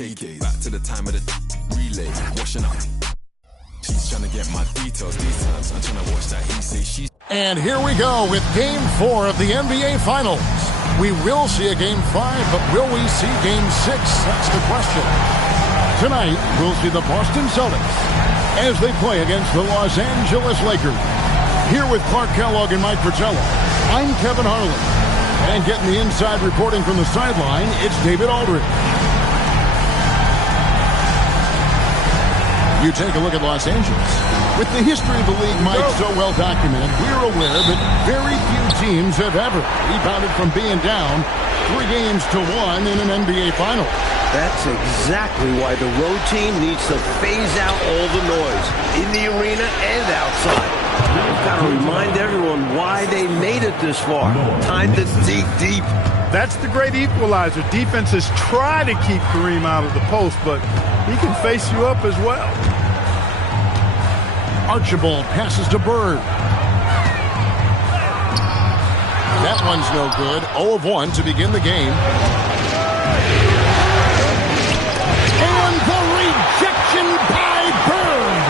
take it back to the time of the relay, washing up. She's trying to get my details these times. I'm trying to watch that he say she's. And here we go with Game 4 of the NBA Finals. We will see a Game 5, but will we see Game 6? That's the question. Tonight, we'll see the Boston Celtics as they play against the Los Angeles Lakers. Here with Clark Kellogg and Mike Fratello, I'm Kevin Harlan. And getting the inside reporting from the sideline, it's David Aldridge. You take a look at Los Angeles. With the history of the league, Mike, so well documented, we're aware that very few teams have ever rebounded from being down 3 games to 1 in an NBA Final. That's exactly why the road team needs to phase out all the noise in the arena and outside. We've got to remind everyone why they made it this far. Time to dig deep. That's the great equalizer. Defenses try to keep Kareem out of the post, but he can face you up as well. Archibald passes to Bird. That one's no good. 0 of 1 to begin the game. And the rejection by Bird.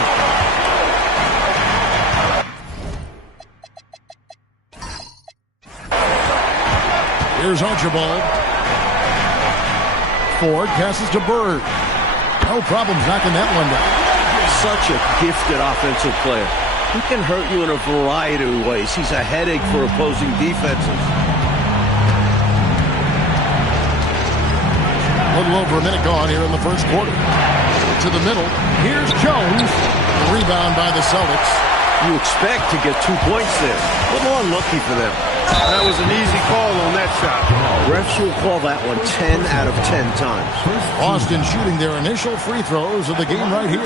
Here's Archibald. Ford passes to Bird. No problems knocking that one down. Such a gifted offensive player. He can hurt you in a variety of ways. He's a headache for opposing defenses. A little over a minute gone here in the first quarter. To the middle. Here's Jones. Rebound by the Celtics. You expect to get 2 points there. A little unlucky for them. That was an easy call on that shot. Refs will call that one 10 out of 10 times. Boston shooting their initial free throws of the game right here.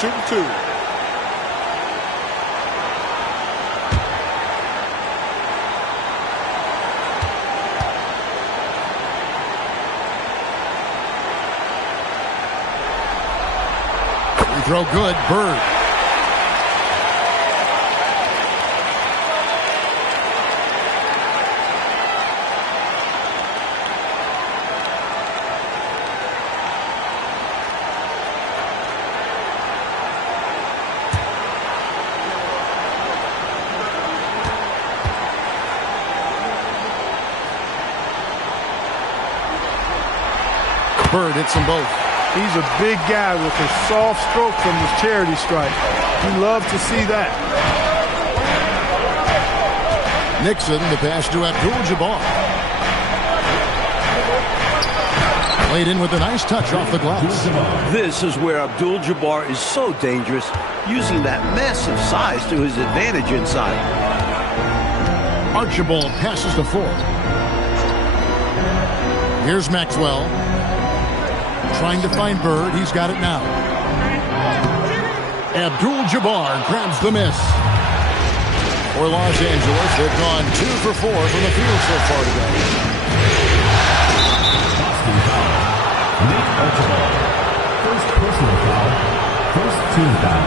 Shooting 2. Free throw good. Bird. Bird hits them both. He's a big guy with a soft stroke from his charity stripe. You love to see that. Nixon, the pass to Abdul-Jabbar. Played in with a nice touch off the glass. This is where Abdul-Jabbar is so dangerous, using that massive size to his advantage inside. Archibald passes to Ford. Here's Maxwell. Trying to find Bird. He's got it now. Abdul-Jabbar grabs the miss. For Los Angeles, they've gone 2 for 4 from the field so far today. Boston foul. Nick Archibald. First personal foul. First team foul.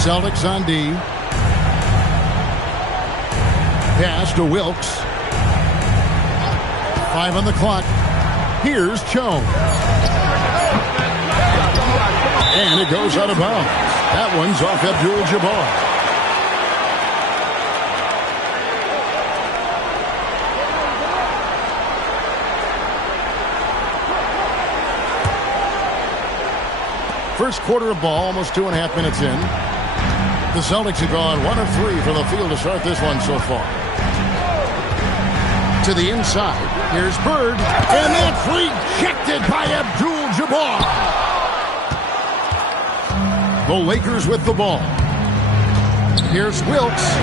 Celtics on D. Pass to Wilkes. 5 on the clock. Here's Jones. And it goes out of bounds. That one's off Abdul-Jabbar. First quarter of ball, almost 2.5 minutes in. The Celtics have gone 1 of 3 from the field to start this one so far. To the inside. Here's Bird. And that's rejected by Abdul-Jabbar. The Lakers with the ball. Here's Wilkes.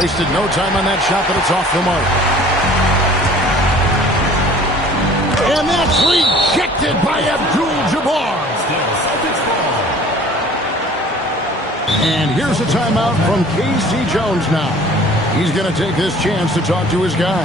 Wasted no time on that shot, but it's off the mark. And that's rejected by Abdul-Jabbar. And here's a timeout from K.C. Jones now. He's going to take this chance to talk to his guy.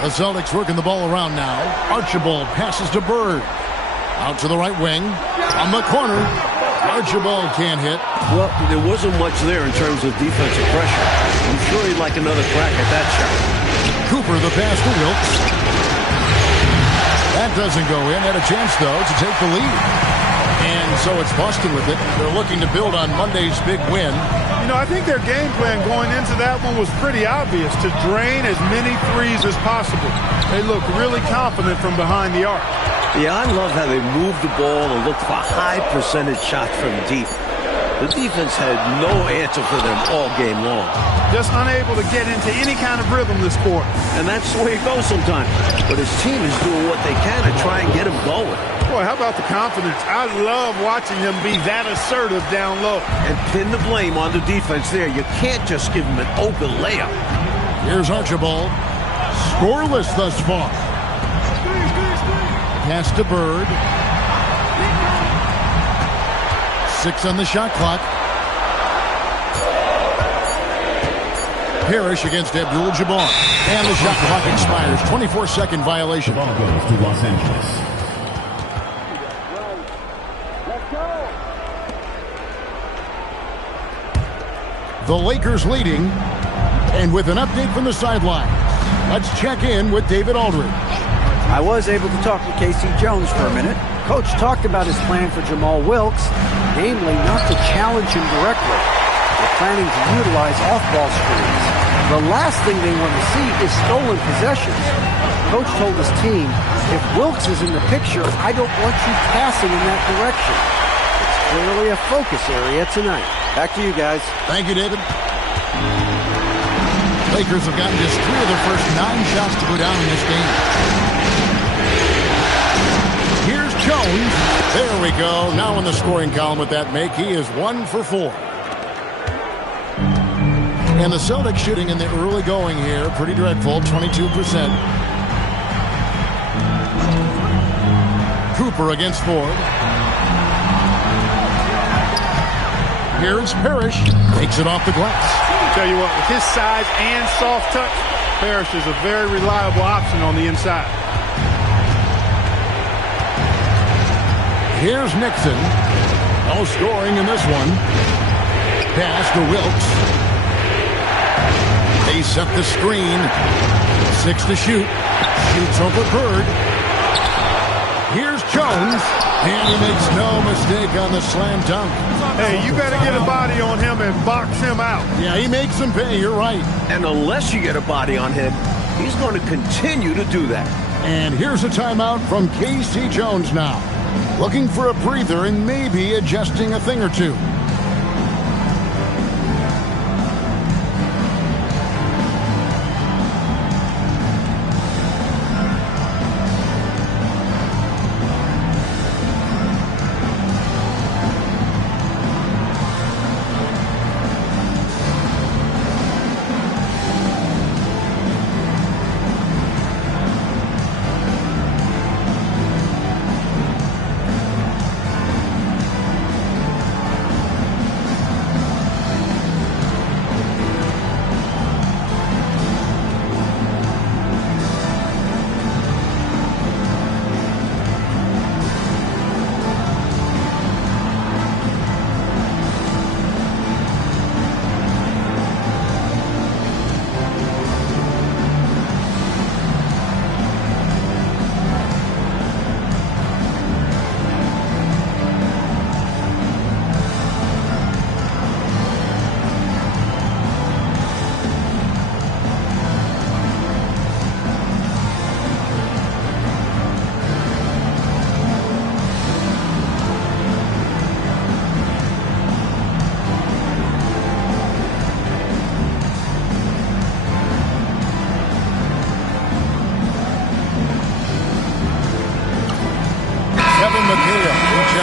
The Celtics working the ball around now. Archibald passes to Bird. Out to the right wing. On the corner. Archibald can't hit. Well, there wasn't much there in terms of defensive pressure. I'm sure he'd like another crack at that shot. Cooper, the pass to Wilkes. That doesn't go in. Had a chance, though, to take the lead. And so it's Boston with it. They're looking to build on Monday's big win. You know, I think their game plan going into that one was pretty obvious, to drain as many threes as possible. They look really confident from behind the arc. Yeah, I love how they move the ball and look for high percentage shots from deep. The defense had no answer for them all game long. Just unable to get into any kind of rhythm this quarter. And that's the way it goes sometimes. But his team is doing what they can to try and get him going. Boy, how about the confidence? I love watching him be that assertive down low. And pin the blame on the defense there. You can't just give him an open layup. Here's Archibald. Scoreless thus far. Pass to Bird. 6 on the shot clock. Parrish against Abdul-Jabbar. And the shot clock expires. 24-second violation. Ball goes to Los Angeles. The Lakers leading. And with an update from the sidelines, let's check in with David Aldridge. I was able to talk to Casey Jones for a minute. Coach talked about his plan for Jamal Wilkes, namely not to challenge him directly. They're planning to utilize off-ball screens. The last thing they want to see is stolen possessions. Coach told his team, if Wilkes is in the picture, I don't want you passing in that direction. It's clearly a focus area tonight. Back to you guys. Thank you, David. Lakers have gotten just 3 of their first 9 shots to go down in this game. Here's Jones. There we go. Now in the scoring column with that make, he is 1 for 4. And the Celtics shooting in the early going here, pretty dreadful, 22%. Cooper against Ford. Here's Parrish. Takes it off the glass. Tell you what, with his size and soft touch, Parrish is a very reliable option on the inside. Here's Nixon. No scoring in this one. Pass to Wilkes. They set the screen. 6 to shoot. Shoots over Bird. Here's Jones. And he makes no mistake on the slam dunk. Hey, you better get a body on him and box him out. Yeah, he makes him pay. You're right. And unless you get a body on him, he's going to continue to do that. And here's a timeout from Casey Jones now. Looking for a breather and maybe adjusting a thing or two.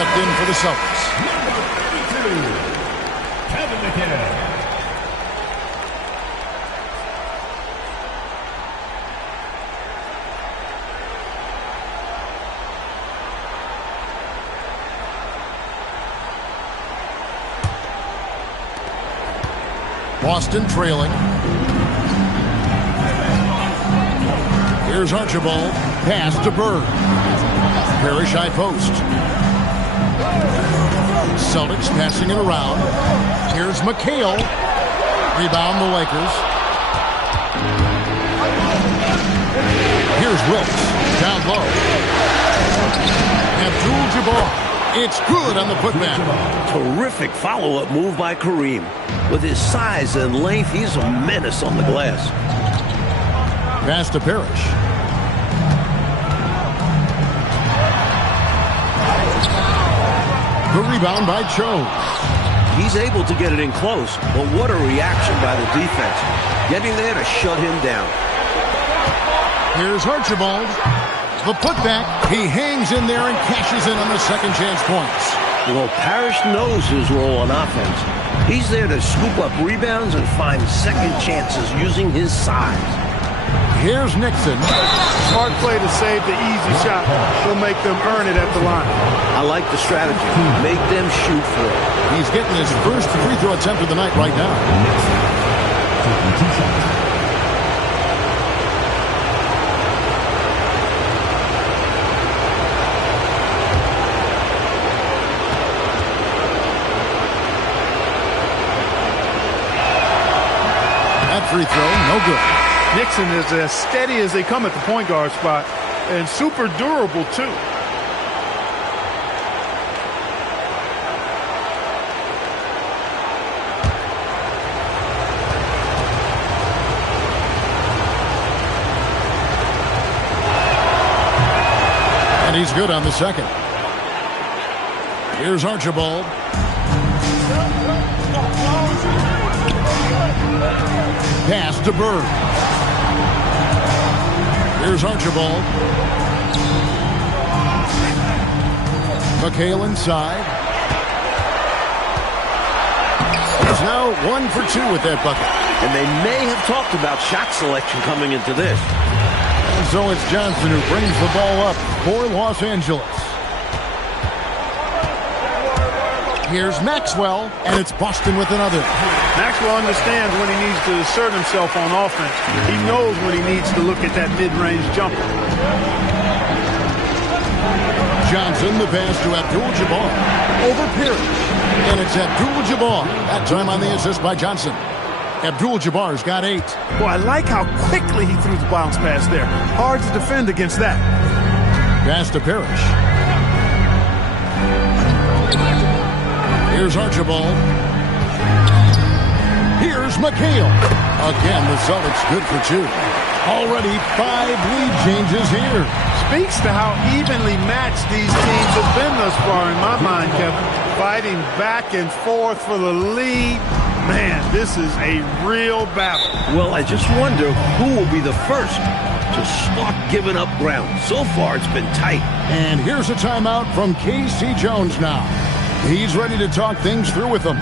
In for the Celtics. Kevin McHale. Boston trailing. Here's Archibald. Pass to Bird. Parrish high post. Celtics passing it around. Here's McHale. Rebound the Lakers. Here's Wilkes. Down low. Abdul-Jabbar. It's good on the putback. Terrific follow-up move by Kareem. With his size and length, he's a menace on the glass. Pass to Parrish. The rebound by Cho. He's able to get it in close, but what a reaction by the defense. Getting there to shut him down. Here's Archibald. The putback. He hangs in there and cashes in on the second chance points. Well, Parrish knows his role on offense. He's there to scoop up rebounds and find second chances using his size. Here's Nixon. Smart play to save the easy shot. Will make them earn it at the line. I like the strategy. Make them shoot for it. He's getting his first free throw attempt of the night right now. Taking 2 shots. That free throw, no good. Nixon is as steady as they come at the point guard spot and super durable, too. And he's good on the second. Here's Archibald. Pass to Bird. Here's Archibald. McHale inside. He's now 1 for 2 with that bucket. And they may have talked about shot selection coming into this. And so it's Johnson who brings the ball up for Los Angeles. Here's Maxwell, and it's Boston with another. Maxwell understands when he needs to assert himself on offense. He knows when he needs to look at that mid-range jumper. Johnson, the pass to Abdul-Jabbar. Over Parrish. And it's Abdul-Jabbar. That time on the assist by Johnson. Abdul-Jabbar's got 8. Boy, I like how quickly he threw the bounce pass there. Hard to defend against that. Pass to Parrish. Here's Archibald. Here's McHale. Again, the Celtics good for 2. Already 5 lead changes here. Speaks to how evenly matched these teams have been thus far in my mind, Kevin. Fighting back and forth for the lead. Man, this is a real battle. Well, I just wonder who will be the first to start giving up ground. So far, it's been tight. And here's a timeout from K.C. Jones now. He's ready to talk things through with them.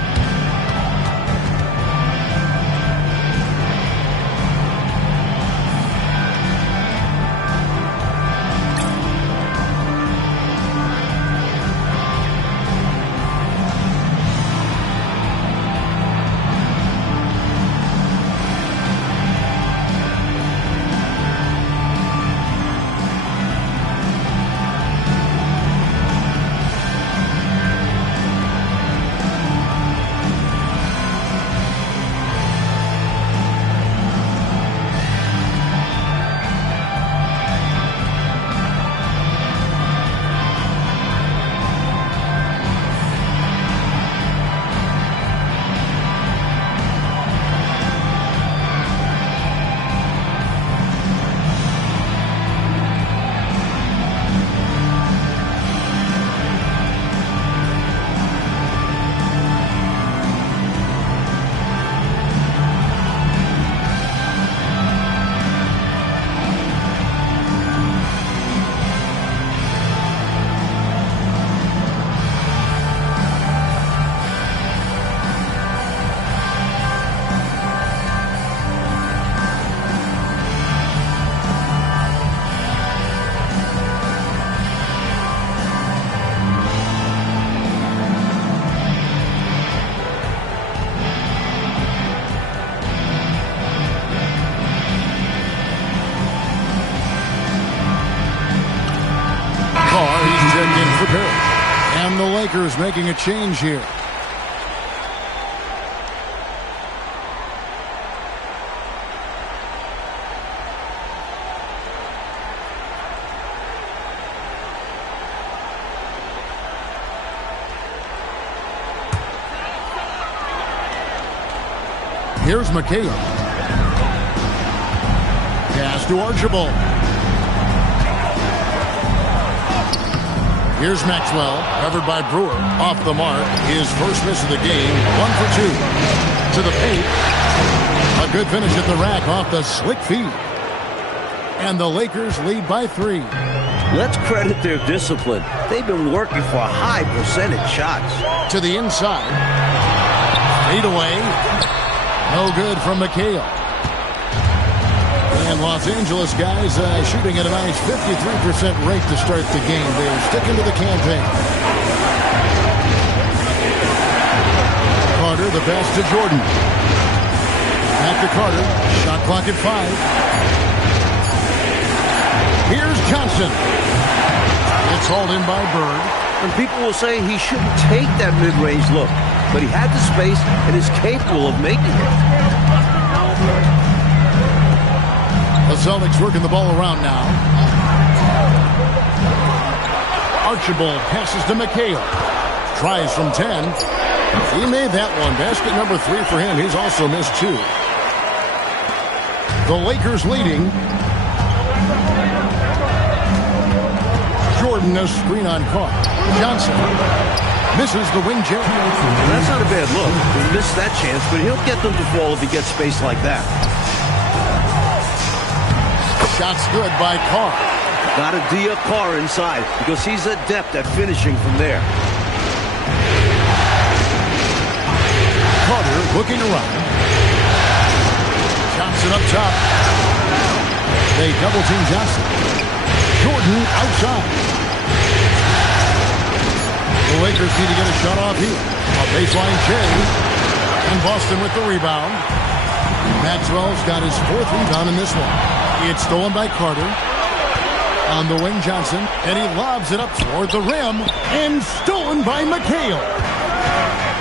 Lakers making a change here. Here's McHale. Pass to Archibald. Here's Maxwell, covered by Brewer. Off the mark, his first miss of the game, 1 for 2. To the paint. A good finish at the rack off the slick feed. And the Lakers lead by 3. Let's credit their discipline. They've been working for high percentage shots. To the inside. Fade away. No good from McHale. And Los Angeles guys shooting at a nice 53% rate to start the game. They're sticking to the campaign. Carter, the pass to Jordan. Back to Carter. Shot clock at 5. Here's Johnson. It's hauled in by Bird. And people will say he shouldn't take that mid-range look, but he had the space and is capable of making it. The Celtics working the ball around now. Archibald passes to McHale. Tries from 10. He made that one. Basket number 3 for him. He's also missed 2. The Lakers leading. Jordan, a screen on Carr. Johnson misses the wing jam. That's not a bad look. He missed that chance, but he'll get them to fall if he gets space like that. Shot's good by Carr. Got to D up Carr inside because he's adept at finishing from there. Carter looking around. Johnson up top. They double team Johnson. Jordan outside. The Lakers need to get a shot off here. A baseline Jay. And Boston with the rebound. Maxwell's got his 4th rebound in this one. It's stolen by Carter. On the wing, Johnson. And he lobs it up toward the rim. And stolen by McHale.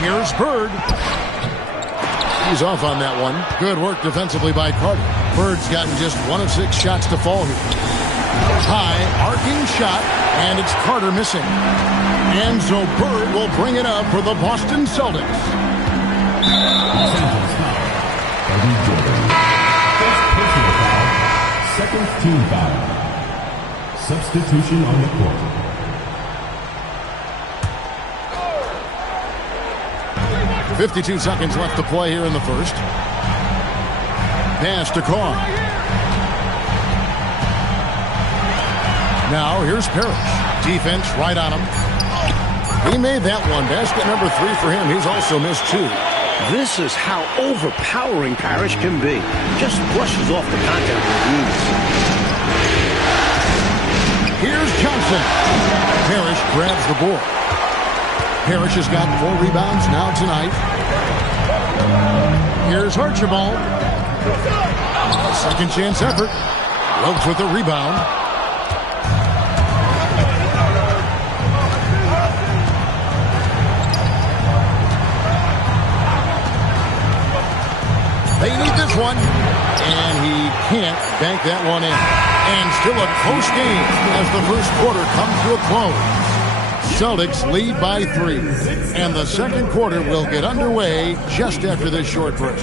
Here's Bird. He's off on that one. Good work defensively by Carter. Bird's gotten just 1 of 6 shots to fall here. High, arcing shot, and it's Carter missing. And so Bird will bring it up for the Boston Celtics. Los Angeles foul. Eddie Jordan. First personal foul. Second team foul. Substitution on the court. .52 seconds left to play here in the first. Pass to Carr. Now here's Parrish. Defense right on him. He made that one. Basket number 3 for him. He's also missed 2. This is how overpowering Parrish can be. Just brushes off the contact with ease. Here's Johnson. Parrish grabs the board. Parrish has got 4 rebounds now tonight. Here's Archibald. Second chance effort. Rhodes with the rebound. They need this one. And he can't bank that one in. And still a close game as the first quarter comes to a close. Celtics lead by 3. And the second quarter will get underway just after this short break.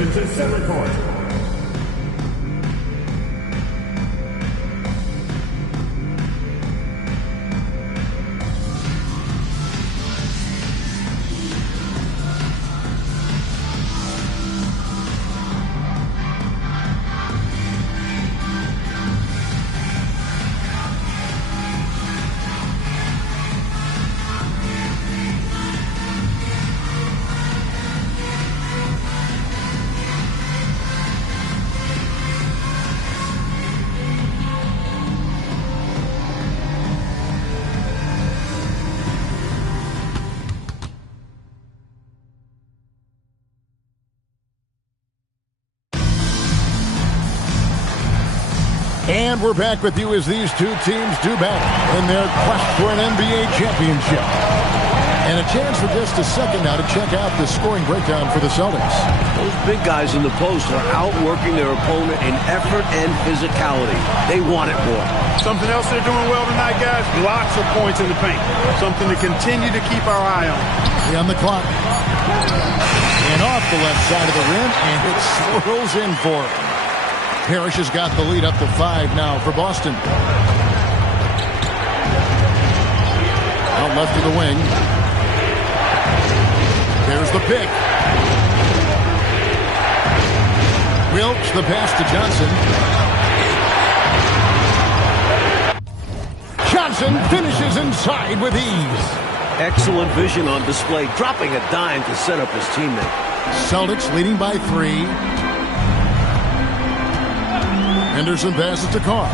And we're back with you as these two teams do battle in their quest for an NBA championship. And a chance for just a second now to check out the scoring breakdown for the Celtics. Those big guys in the post are outworking their opponent in effort and physicality. They want it more. Something else they're doing well tonight, guys, lots of points in the paint. Something to continue to keep our eye on. On the clock. And off the left side of the rim, and it swirls in for him. Parrish has got the lead up to 5 now for Boston. Out left to the wing. There's the pick. Wilkes, the pass to Johnson. Johnson finishes inside with ease. Excellent vision on display, dropping a dime to set up his teammate. Celtics leading by 3. Henderson passes to Carr.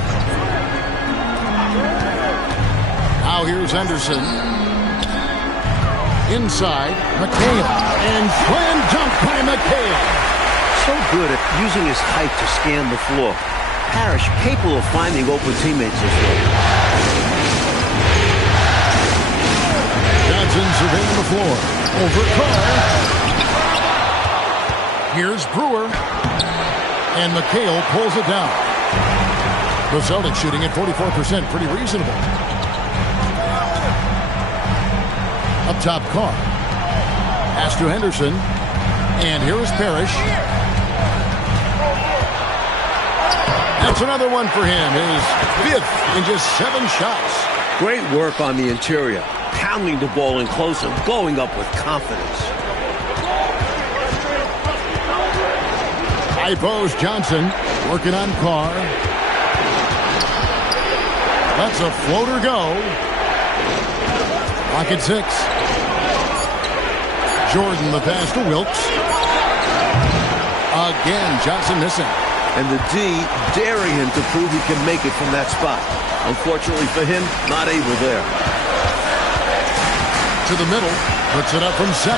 Now here's Henderson. Inside, McHale. And slam dunk by McHale. So good at using his height to scan the floor. Parrish capable of finding open teammates this way. Johnson surveying the floor. Over Carr. Here's Brewer. And McHale pulls it down. The Celtics shooting at 44%. Pretty reasonable. Up top, Carr. Pass to Henderson. And here is Parrish. That's another one for him. His 5th in just 7 shots. Great work on the interior. Pounding the ball in close and going up with confidence. High post, Johnson working on Carr. That's a floater go. Clock at 6. Jordan the pass to Wilkes. Again, Johnson missing. And the D daring him to prove he can make it from that spot. Unfortunately for him, not able there. To the middle, puts it up from 7,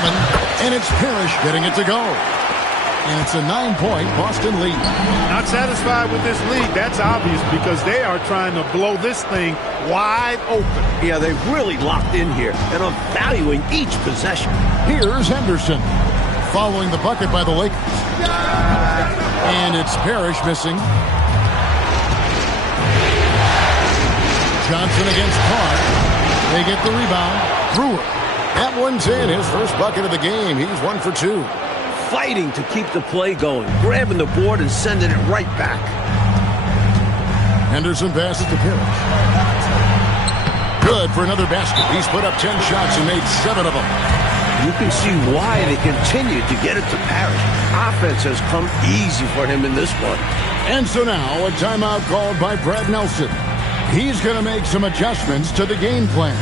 and it's Parrish getting it to go. And it's a 9-point Boston lead. Not satisfied with this lead. That's obvious because they are trying to blow this thing wide open. Yeah, they've really locked in here and are valuing each possession. Here's Henderson following the bucket by the Lakers. And it's Parrish missing. Johnson against Carr. They get the rebound. Brewer. That one's in. His first bucket of the game. He's 1 for 2. Fighting to keep the play going, grabbing the board and sending it right back. Henderson passes to Parrish. Good for another basket. He's put up 10 shots and made 7 of them. You can see why they continue to get it to Parrish. Offense has come easy for him in this one. And so now a timeout called by Brad Nelson. He's going to make some adjustments to the game plan.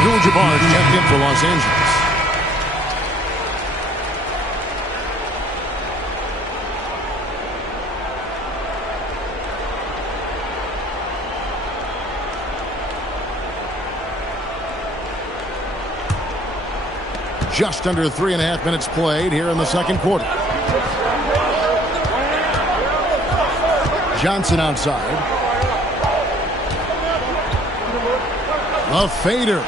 Abdul-Jabbar checked in for Los Angeles. Just under 3.5 minutes played here in the second quarter. Johnson outside. A fader.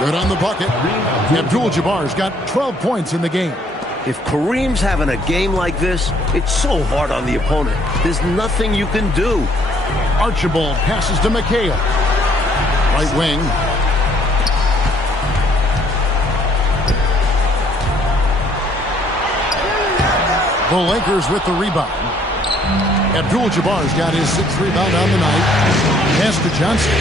Good on the bucket. Abdul-Jabbar's got 12 points in the game. If Kareem's having a game like this, it's so hard on the opponent. There's nothing you can do. Archibald passes to McHale. Right wing. The Lakers with the rebound. Abdul-Jabbar's got his 6th rebound on the night. Pass to Johnson.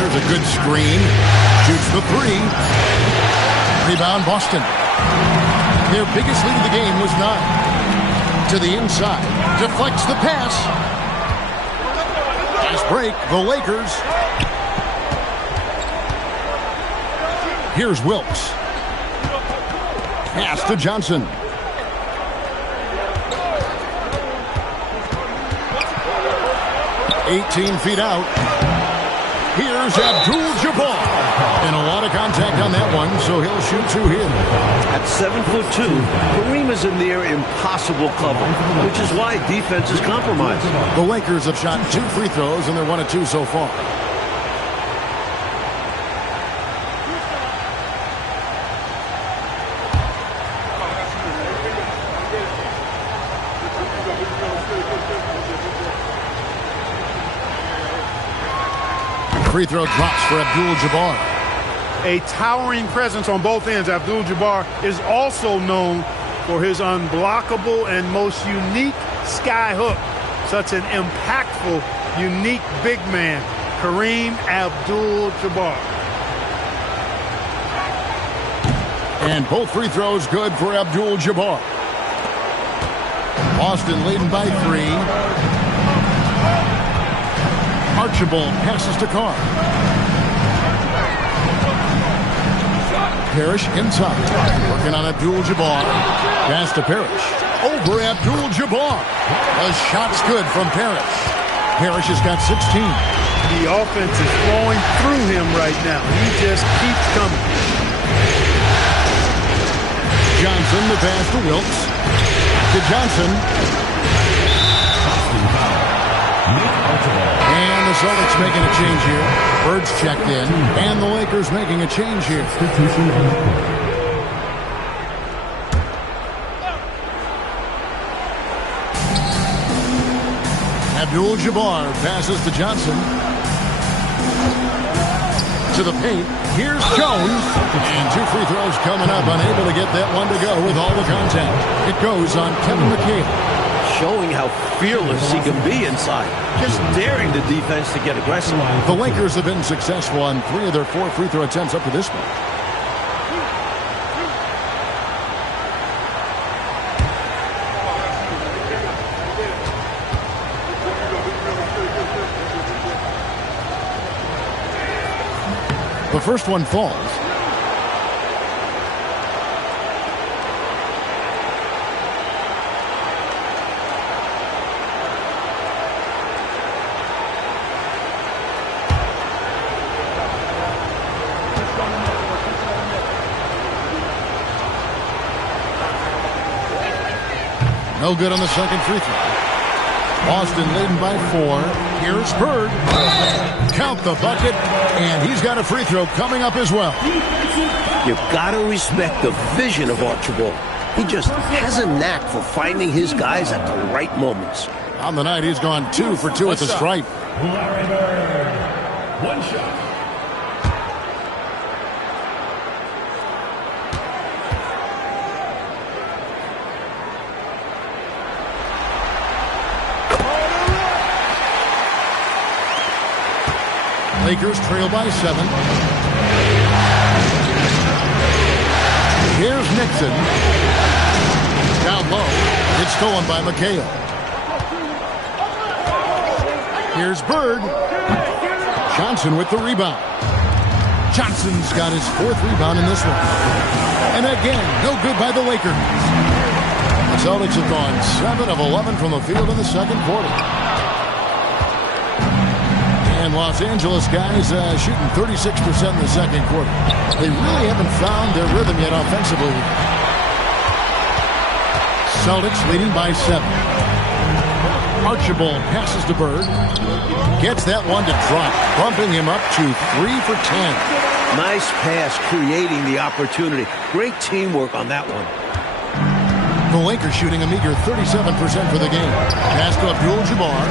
There's a good screen. Shoots the 3. Rebound Boston. Their biggest lead of the game was 9. To the inside. Deflects the pass. Fast break. The Lakers. Here's Wilkes. Pass to Johnson. "18 feet out. Here's Abdul-Jabbar. And a lot of contact on that one, so he'll shoot 2 here. At 7'2", Kareem is a near impossible cover, which is why defense is compromised. The Lakers have shot 2 free throws, and they're 1 of 2 so far. Free throw drops for Abdul-Jabbar. A towering presence on both ends. Abdul-Jabbar is also known for his unblockable and most unique sky hook. Such an impactful, unique big man, Kareem Abdul-Jabbar. And both free throws good for Abdul-Jabbar. Boston leading by 3. Archibald passes to Carr. Parrish inside. Working on Abdul-Jabbar. Pass to Parrish. Over Abdul-Jabbar. A shot's good from Parrish. Parrish has got 16. The offense is flowing through him right now. He just keeps coming. Johnson, the pass to Wilkes. To Johnson. And the Celtics making a change here. Bird's checked in. And the Lakers making a change here. Abdul-Jabbar passes to Johnson. To the paint. Here's Jones. And 2 free throws coming up. Unable to get that one to go with all the contact. It goes on Kevin McHale. Showing how fearless he can be inside. Just daring the defense to get aggressive. The Lakers have been successful on 3 of their 4 free throw attempts up to this point. The first one falls. No good on the second free throw. Boston leading by 4. Here's Bird. Count the bucket, and he's got a free throw coming up as well. You've got to respect the vision of Archibald. He just has a knack for finding his guys at the right moments. On the night, he's gone 2 for 2 at the stripe. Larry Bird. 1 shot. Lakers trail by 7. Here's Nixon. Down low. It's stolen by McHale. Here's Bird. Johnson with the rebound. Johnson's got his 4th rebound in this one. And again, no good by the Lakers. The Celtics have gone 7 of 11 from the field in the second quarter. And Los Angeles guys shooting 36% in the second quarter. They really haven't found their rhythm yet offensively. Celtics leading by 7. Archibald passes to Bird. Gets that one to drop, bumping him up to 3 for 10. Nice pass, creating the opportunity. Great teamwork on that one. The Lakers shooting a meager 37% for the game. Pass to Abdul-Jabbar.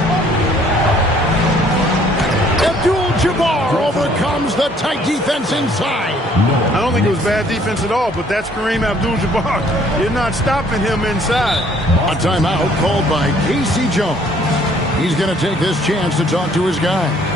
Abdul-Jabbar overcomes the tight defense inside. I don't think it was bad defense at all, but that's Kareem Abdul-Jabbar. You're not stopping him inside. A timeout called by Casey Jones. He's going to take this chance to talk to his guys.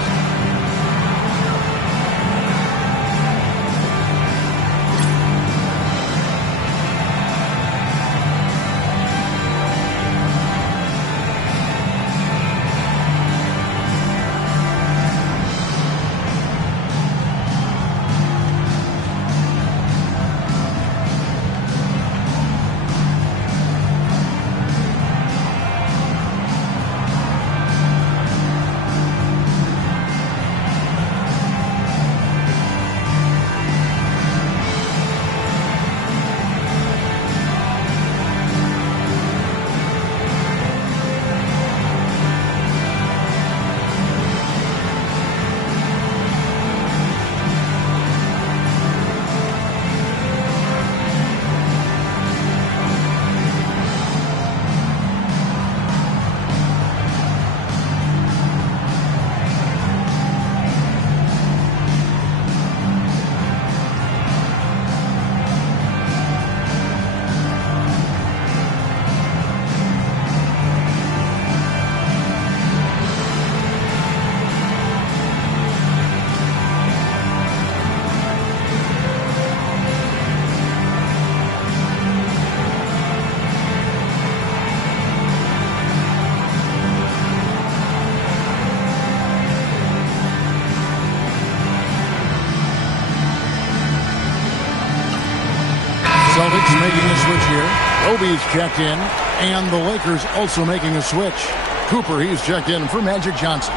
Celtics making a switch here. Roby's checked in, and the Lakers also making a switch. Cooper, he's checked in for Magic Johnson.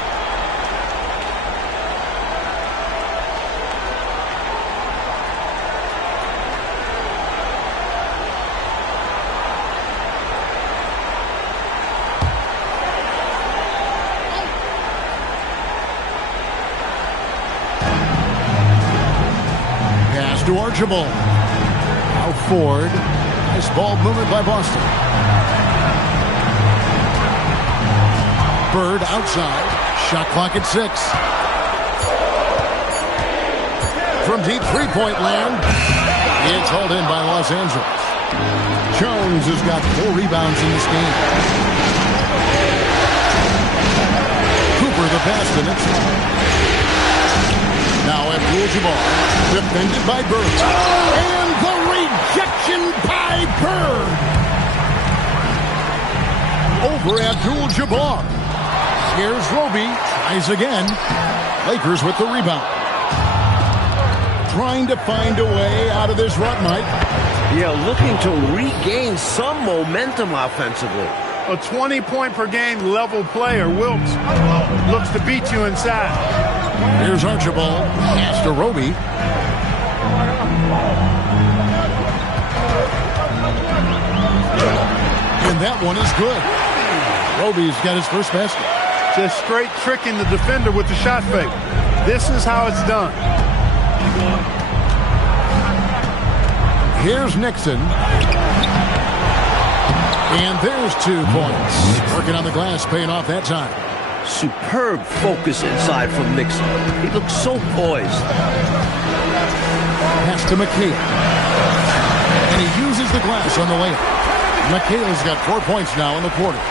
Pass to Archibald. Ford. Nice ball movement by Boston. Bird outside. Shot clock at 6. From deep three-point land. It's hauled in by Los Angeles. Jones has got 4 rebounds in this game. Cooper the pass to Nixon. Now Abdul-Jabbar. Defended by Bird. And the rejection by Bird. Over Abdul-Jabbar. Scares Roby. Tries again. Lakers with the rebound. Trying to find a way out of this rut, Mike. Yeah, looking to regain some momentum offensively. A 20-point-per-game level player, Wilkes, looks to beat you inside. Here's Archibald. Pass to Roby. And that one is good. Roby's got his first basket. Just straight tricking the defender with the shot fake. This is how it's done. Here's Nixon. And there's 2 points. Working on the glass, paying off that time. Superb focus inside from Nixon. He looks so poised. Pass to McHale. And he uses the glass on the layup. McHale's got 4 points now in the quarter.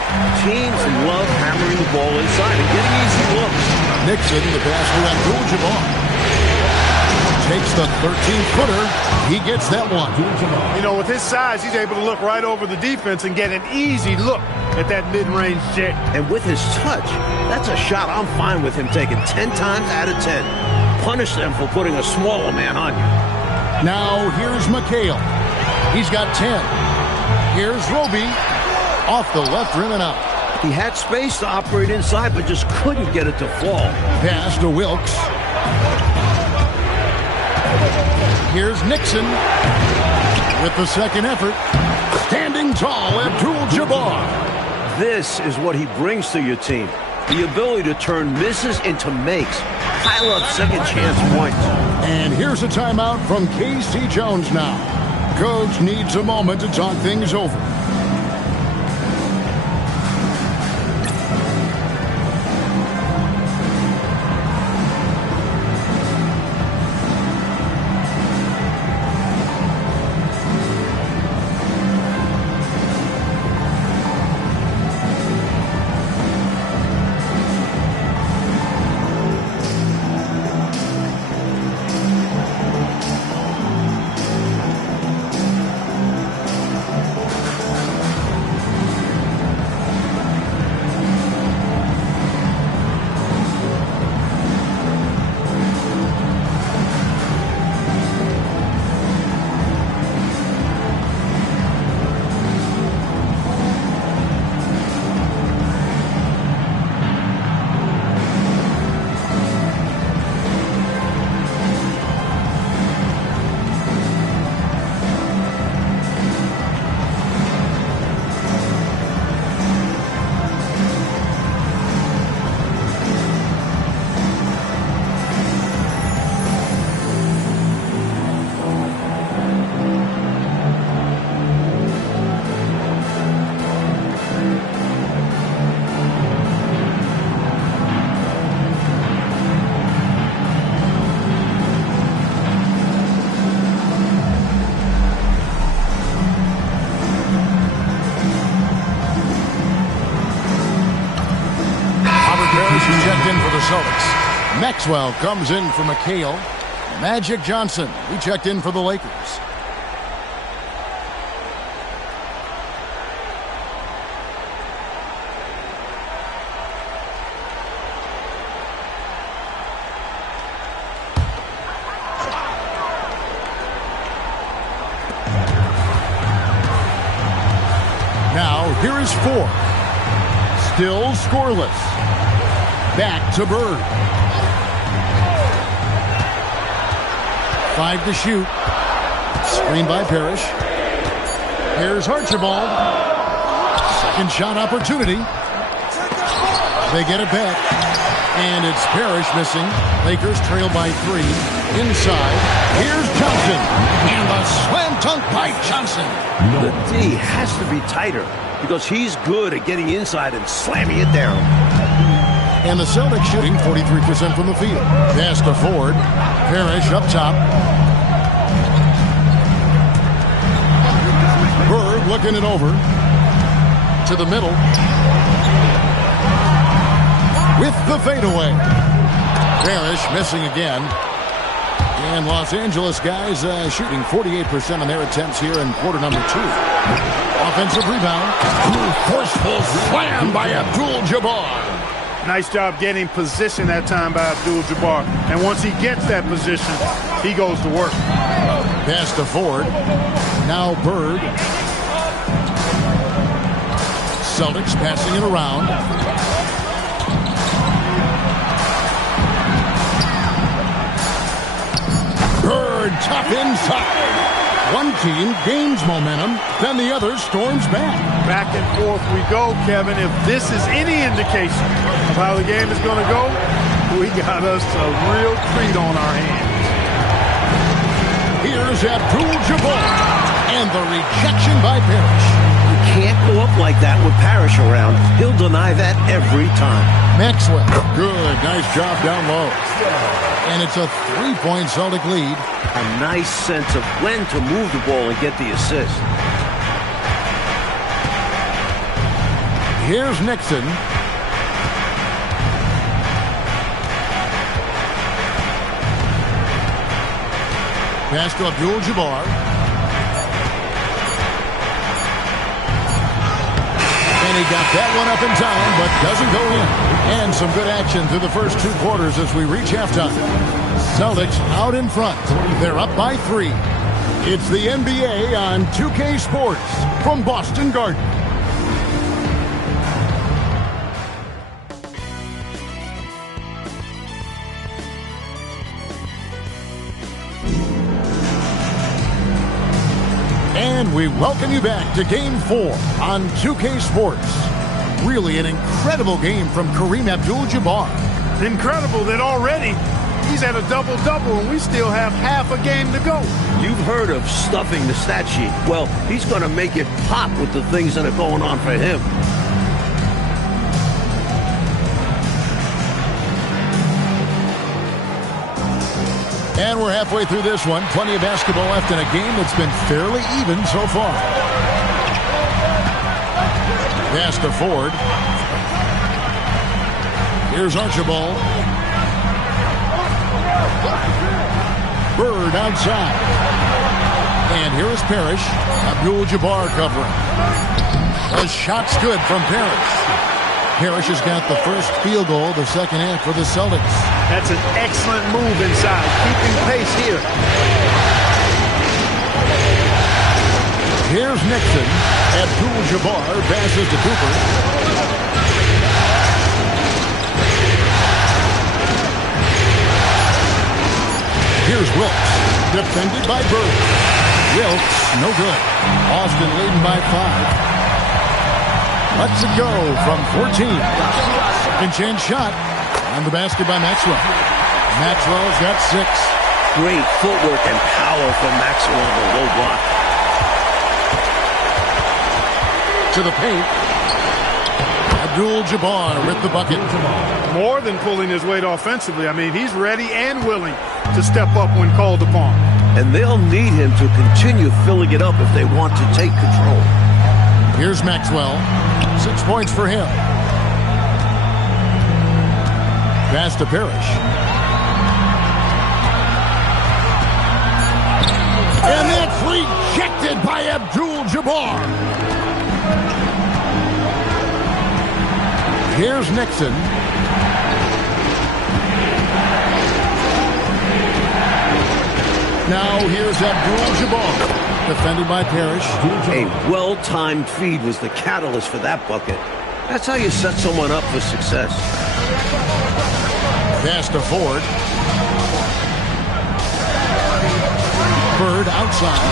Teams love hammering the ball inside and getting easy looks. Nixon, the pass to Abdul-Jabbar. Takes the 13-footer. He gets that one. You know, with his size, he's able to look right over the defense and get an easy look at that mid-range jet. And with his touch, that's a shot I'm fine with him taking 10 times out of 10. Punish them for putting a smaller man on you. Now here's McHale. He's got 10. Here's Roby. Off the left rim and out. He had space to operate inside, but just couldn't get it to fall. Pass to Wilkes. Here's Nixon with the second effort. Standing tall, Abdul-Jabbar. This is what he brings to your team. The ability to turn misses into makes. Pile up second chance points. And here's a timeout from K.C. Jones now. Coach needs a moment to talk things over. Checked in for the Celtics. Maxwell comes in for McHale. Magic Johnson, he checked in for the Lakers. Now, here is four. Still scoreless. Back to Bird. 5 to shoot. Screen by Parrish. Here's Archibald. Second shot opportunity. They get it back. And it's Parrish missing. Lakers trail by 3. Inside. Here's Johnson. And the slam dunk by Johnson. The D has to be tighter because he's good at getting inside and slamming it down. And the Celtics shooting 43% from the field. Pass to Ford. Parrish up top. Bird looking it over. To the middle. With the fadeaway. Parrish missing again. And Los Angeles guys shooting 48% on their attempts here in quarter number 2. Offensive rebound. Forceful slam by Abdul-Jabbar. Nice job getting position that time by Abdul-Jabbar. And once he gets that position, he goes to work. Pass to Ford. Now Bird. Celtics passing it around. Bird tough inside. One team gains momentum, then the other storms back. Back and forth we go, Kevin. If this is any indication of how the game is going to go, we got us a real treat on our hands. Here's Abdul-Jabbar, and the rejection by Parrish. You can't go up like that with Parrish around. He'll deny that every time. Maxwell, good, nice job down low. And it's a 3-point Celtic lead. A nice sense of when to move the ball and get the assist. Here's Nixon. Pass to Abdul-Jabbar. And he got that one up in time, but doesn't go in. And some good action through the first 2 quarters as we reach halftime. Celtics out in front. They're up by 3. It's the NBA on 2K Sports from Boston Garden. And we welcome you back to Game 4 on 2K Sports. Really an incredible game from Kareem Abdul-Jabbar. Incredible that already he's at a double-double and we still have half a game to go. You've heard of stuffing the stat sheet. Well, he's going to make it pop with the things that are going on for him. And we're halfway through this one. Plenty of basketball left in a game that's been fairly even so far. Pass to Ford. Here's Archibald. Bird outside. And here is Parrish. Abdul-Jabbar covering. The shot's good from Parrish. Parrish has got the first field goal of the second half for the Celtics. That's an excellent move inside, keeping pace here. Here's Nixon. Abdul-Jabbar passes to Cooper. Here's Wilkes, defended by Bird. Wilkes, no good. Boston leading by 5. Lets it go from 14. In-change shot. On the basket by Maxwell. Maxwell's got 6. Great footwork and power from Maxwell on the low block. To the paint. Abdul-Jabbar with the bucket. More than pulling his weight offensively. I mean, he's ready and willing to step up when called upon. And they'll need him to continue filling it up if they want to take control. Here's Maxwell. 6 points for him. Pass to Parrish. And that's rejected by Abdul-Jabbar. Here's Nixon. Now here's Abdul-Jabbar, defended by Parrish. A well-timed feed was the catalyst for that bucket. That's how you set someone up for success. Pass to Ford. Bird outside.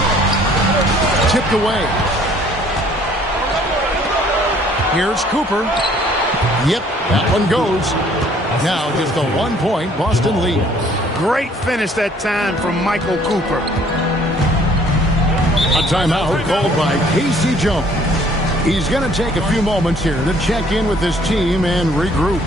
Tipped away. Here's Cooper. Yep, that one goes. Now just a 1-point Boston lead. Great finish that time from Michael Cooper. A timeout called by Casey Jones. He's going to take a few moments here to check in with his team and regroup.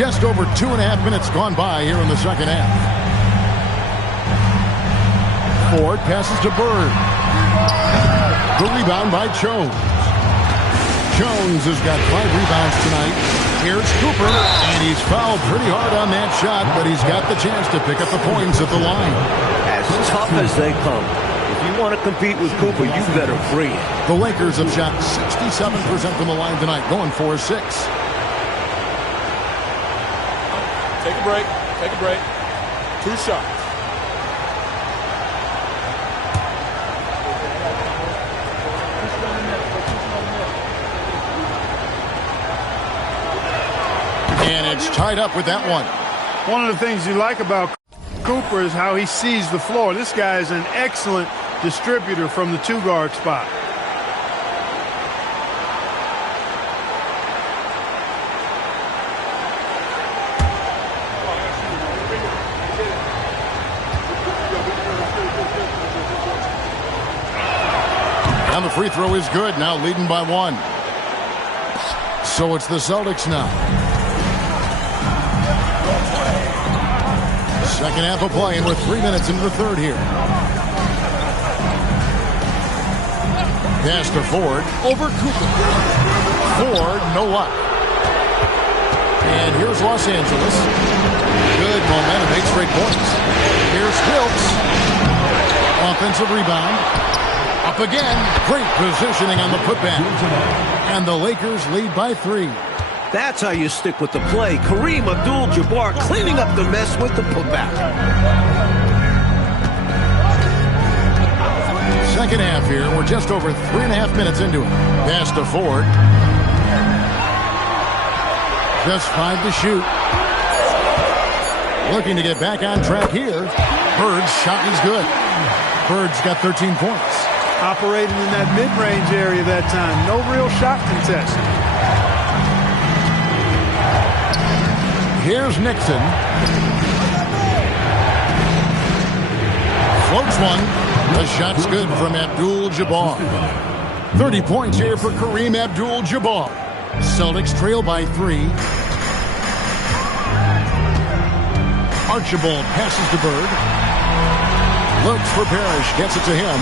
Just over 2.5 minutes gone by here in the second half. Ford passes to Bird. The rebound by Jones. Jones has got 5 rebounds tonight. Here's Cooper, and he's fouled pretty hard on that shot, but he's got the chance to pick up the points at the line. As tough as they come. If you want to compete with Cooper, you better bring it. The Lakers have shot 67% from the line tonight, going for 6. Take a break. Take a break. 2 shots. And it's tied up with that one. One of the things you like about Cooper is how he sees the floor. This guy is an excellent distributor from the 2-guard spot. And the free throw is good, now leading by 1. So it's the Celtics now. Second half of play, and we're 3 minutes into the third here. Pass to Ford, over Cooper. Ford, no luck. And here's Los Angeles. Good momentum, 8 straight points. Here's Wilkes. Offensive rebound. Up again. Great positioning on the putback. And the Lakers lead by 3. That's how you stick with the play. Kareem Abdul-Jabbar cleaning up the mess with the putback. Second half here. We're just over 3.5 minutes into it. Pass to Ford. Just 5 to shoot. Looking to get back on track here. Bird's shot is good. Bird's got 13 points. Operating in that mid-range area that time. No real shot contest. Here's Nixon. Floats one. The shot's good from Abdul-Jabbar. 30 points here for Kareem Abdul-Jabbar. Celtics trail by 3. Archibald passes to Bird. Looks for Parrish. Gets it to him.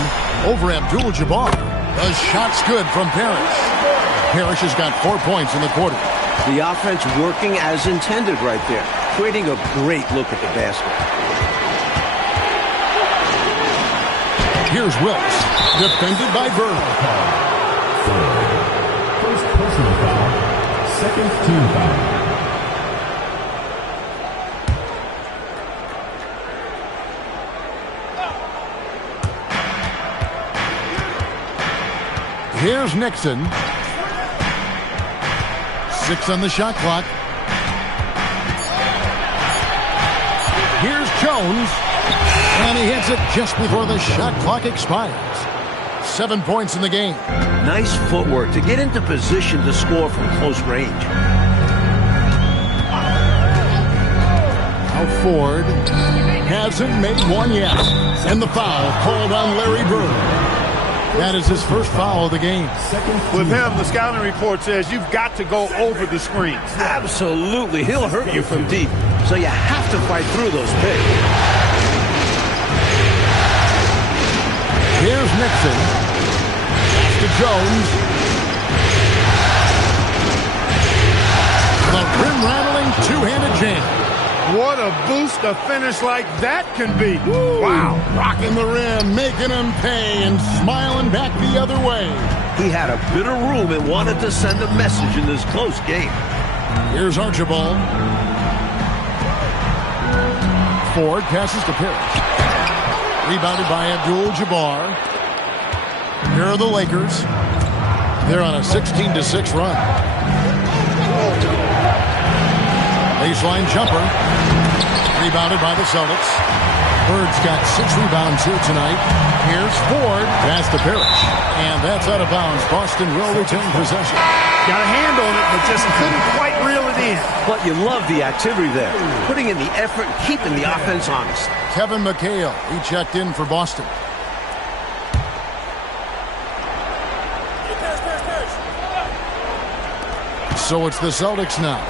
Over Abdul-Jabbar. The shot's good from Parrish. Parrish has got 4 points in the quarter. The offense working as intended right there. Creating a great look at the basket. Here's Wilkes. Defended by Bird. First personal foul. Second team foul. Here's Nixon. 6 on the shot clock. Here's Jones. And he hits it just before the shot clock expires. 7 points in the game. Nice footwork to get into position to score from close range. Now Ford hasn't made one yet. And the foul called on Larry Bird. That is his first foul of the game. With him, the scouting report says you've got to go over the screen. Absolutely. He'll hurt you from deep. So you have to fight through those picks. Here's Nixon. Pass to Jones. The rim-rattling two-handed jam. What a boost a finish like that can be. Woo. Wow. Rocking the rim, making him pay, and smiling back the other way. He had a bit of room and wanted to send a message in this close game. Here's Archibald. Ford passes to Parrish. Rebounded by Abdul-Jabbar. Here are the Lakers. They're on a 16-6 run. Baseline jumper. Rebounded by the Celtics. Bird's got 6 rebounds here tonight. Here's Ford. Pass to Parrish. And that's out of bounds. Boston will retain possession. Got a hand on it, but just couldn't quite reel it in. But you love the activity there. Putting in the effort and keeping the offense honest. Kevin McHale, he checked in for Boston. So it's the Celtics now.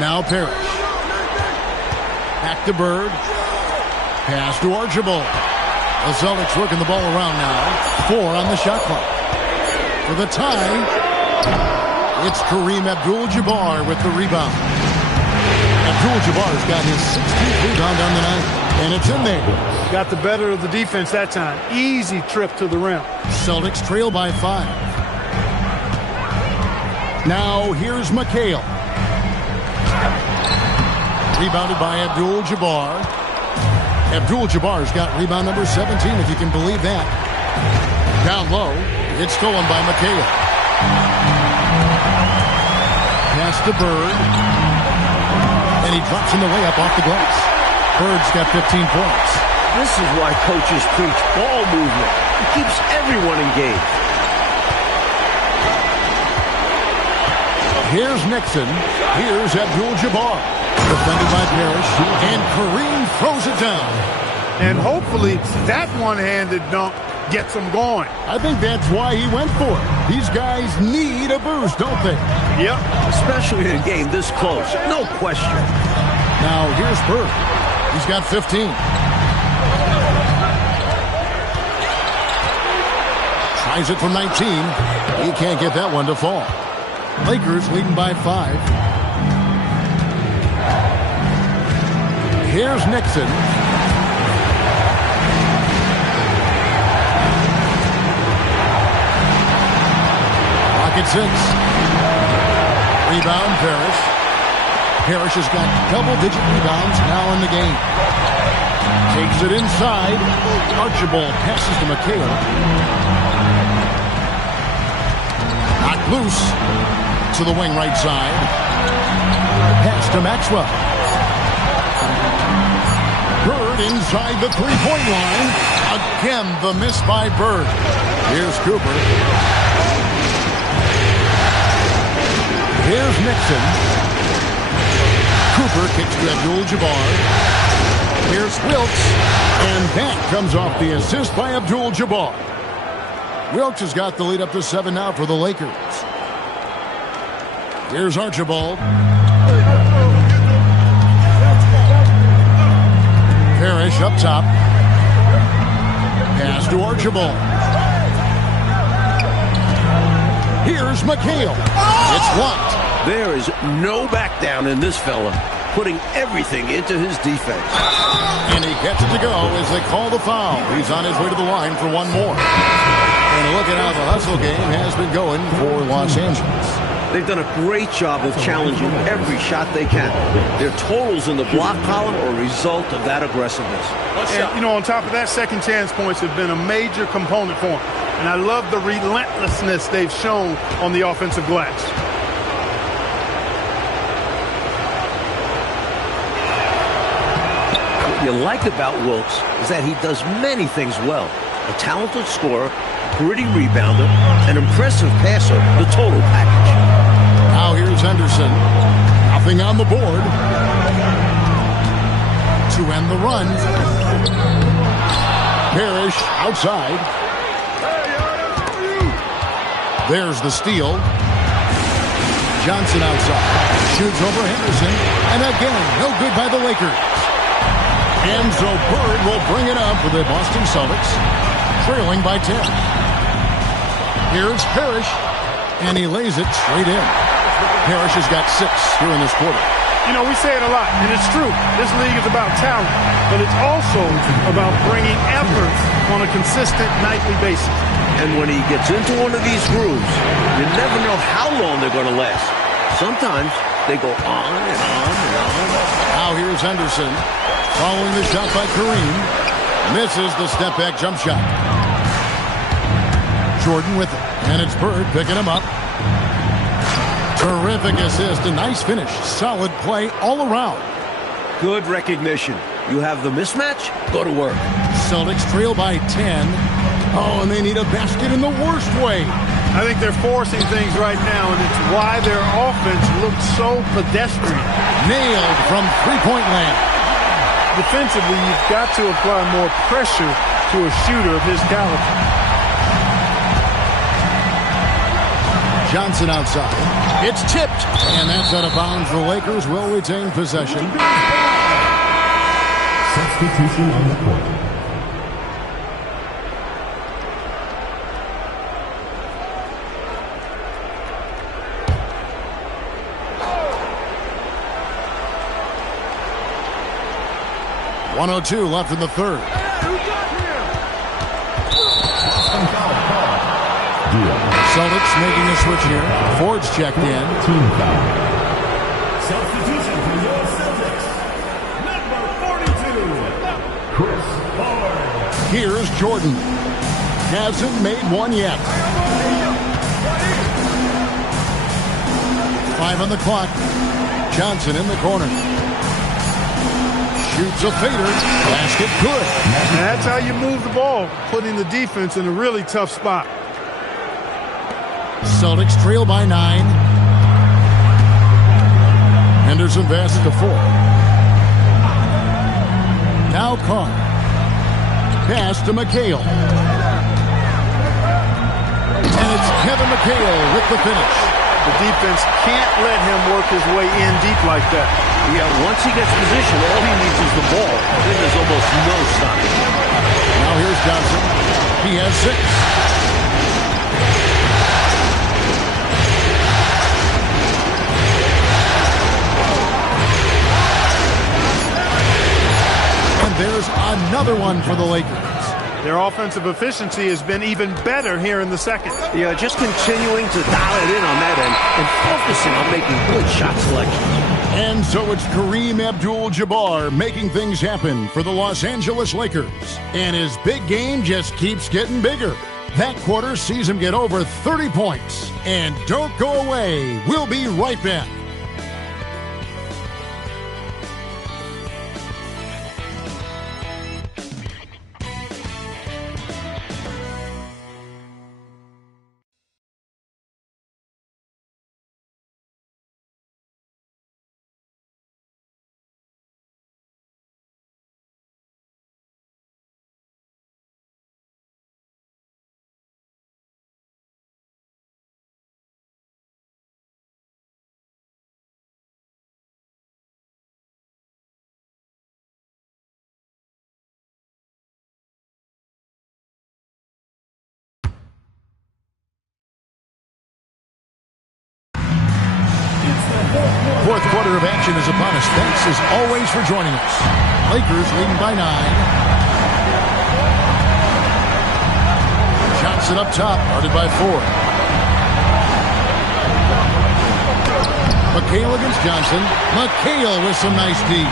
Now Parrish. Back to Bird. Pass to Archibald. The Celtics working the ball around now. 4 on the shot clock. For the tie, it's Kareem Abdul-Jabbar with the rebound. Abdul-Jabbar's got his 16th rebound on the night, and it's in there. Got the better of the defense that time. Easy trip to the rim. Celtics trail by 5. Now here's McHale. Rebounded by Abdul-Jabbar. Abdul-Jabbar's got rebound number 17, if you can believe that. Down low, it's stolen by McHale. Pass to Bird. And he drops in the layup off the glass. Bird's got 15 points. This is why coaches preach ball movement. It keeps everyone engaged. Here's Nixon. Here's Abdul-Jabbar. Defended by Parrish. And Kareem throws it down. And hopefully that one-handed dunk gets him going. I think that's why he went for it. These guys need a boost, don't they? Yep. Especially in a game this close. No question. Now here's Bird. He's got 15. Tries it from 19. He can't get that one to fall. Lakers leading by 5. Here's Nixon. Pocket 6. Rebound, Parrish. Parrish has got double-digit rebounds now in the game. Takes it inside. Archibald passes to McHale. Knocked loose to the wing right side. Pass to Maxwell. Bird inside the three-point line. Again, the miss by Bird. Here's Cooper. Here's Nixon. Cooper kicks to Abdul-Jabbar. Here's Wilkes. And that comes off the assist by Abdul-Jabbar. Wilkes has got the lead up to 7 now for the Lakers. Here's Archibald. Parrish up top. Pass to Archibald. Here's McHale. It's blocked. There is no back down in this fella, putting everything into his defense. And he gets it to go as they call the foul. He's on his way to the line for one more. And look at how the hustle game has been going for Los Angeles. They've done a great job of challenging every shot they can. Their totals in the block column are a result of that aggressiveness. And, you know, on top of that, second chance points have been a major component for them. And I love the relentlessness they've shown on the offensive glass. What you like about Wilkes is that he does many things well. A talented scorer, gritty rebounder, an impressive passer, the total package. Now here's Henderson. Nothing on the board. To end the run. Parrish outside. There's the steal. Johnson outside. Shoots over Henderson. And again, no good by the Lakers. And so Bird will bring it up for the Boston Celtics, trailing by 10. Here's Parrish. And he lays it straight in. Parrish has got 6 here in this quarter. You know, we say it a lot, and it's true. This league is about talent, but it's also about bringing effort on a consistent nightly basis. And when he gets into one of these grooves, you never know how long they're going to last. Sometimes they go on and on and on. Now here's Henderson. Following the shot by Kareem. Misses the step-back jump shot. Jordan with it. And it's Bird picking him up. Terrific assist. A nice finish. Solid play all around. Good recognition. You have the mismatch, go to work. Celtics trail by 10. Oh, and they need a basket in the worst way. I think they're forcing things right now, and it's why their offense looks so pedestrian. Nailed from three-point land. Defensively, you've got to apply more pressure to a shooter of his caliber. Johnson outside. It's tipped, and that's out of bounds. The Lakers will retain possession. Substitution on the court. .102 left in the third. Celtics making a switch here. Ford's checked in. Team foul. Substitution for your Celtics. Number 42, Chris Ford. Here's Jordan. Hasn't made one yet. 5 on the clock. Johnson in the corner. Shoots a fader. Basket good. And that's how you move the ball, putting the defense in a really tough spot. Celtics trail by 9. Henderson passes to 4. Now Carr. Pass to McHale. And it's Kevin McHale with the finish. The defense can't let him work his way in deep like that. Yeah, once he gets position, all he needs is the ball. Then there's almost no stopping him. Now here's Johnson. He has 6. And there's another one for the Lakers. Their offensive efficiency has been even better here in the second. Yeah, just continuing to dial it in on that end and focusing on making good shot selections. And so it's Kareem Abdul-Jabbar making things happen for the Los Angeles Lakers. And his big game just keeps getting bigger. That quarter sees him get over 30 points. And don't go away. We'll be right back. Fourth quarter of action is upon us. Thanks as always for joining us. Lakers leading by 9. Johnson up top, guarded by 4. McHale against Johnson. McHale with some nice D.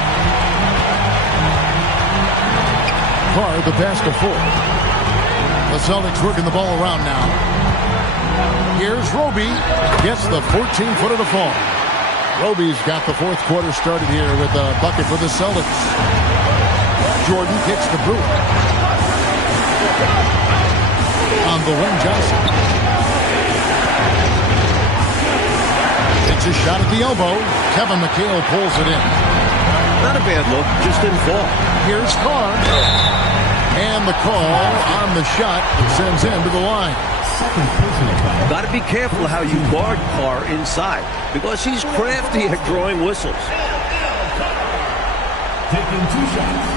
Carr the pass to 4. The Celtics working the ball around now. Here's Roby. Gets the 14-footer to fall. Roby's got the fourth quarter started here with a bucket for the Celtics. Jordan kicks the boot. On the wing, Johnson. It's a shot at the elbow. Kevin McHale pulls it in. Not a bad look, just didn't fall. Here's Carr. And the call on the shot sends him to the line. Got to be careful how you guard Carr inside because he's crafty at drawing whistles. Taking 2 shots.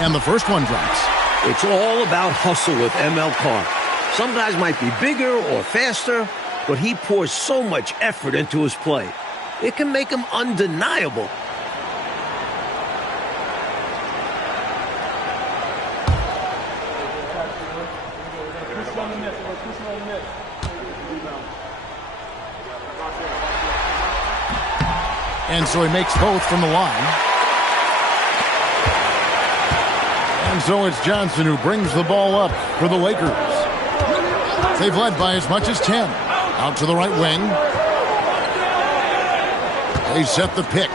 And the first one drops. It's all about hustle with ML Carr. Some guys might be bigger or faster, but he pours so much effort into his play. It can make him undeniable. And so he makes both from the line. And so it's Johnson who brings the ball up for the Lakers. They've led by as much as 10. Out to the right wing. They set the pick.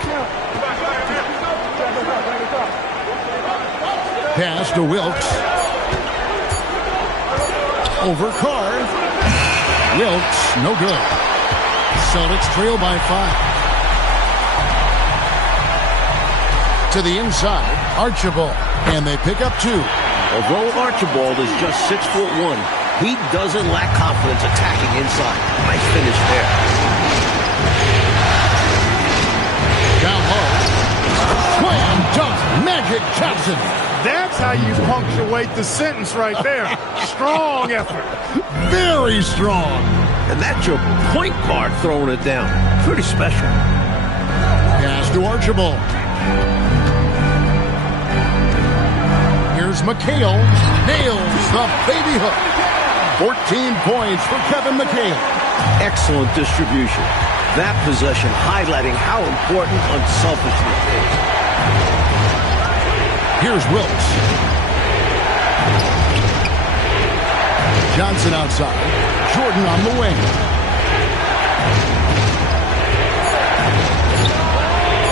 Pass to Wilkes. Over Carr. Wilkes, no good. Celtics trail by 5. To the inside, Archibald. And they pick up 2. Although Archibald is just 6'1", he doesn't lack confidence attacking inside. Nice finish there. Down low. Slam dunk. Magic Johnson. That's how you punctuate the sentence right there. Strong effort. Very strong. And that's your point guard throwing it down. Pretty special. Pass to Archibald. Here's McHale. Nails the baby hook. 14 points for Kevin McHale. Excellent distribution. That possession highlighting how important unselfishness is. Here's Wilkes. Johnson outside. Jordan on the wing.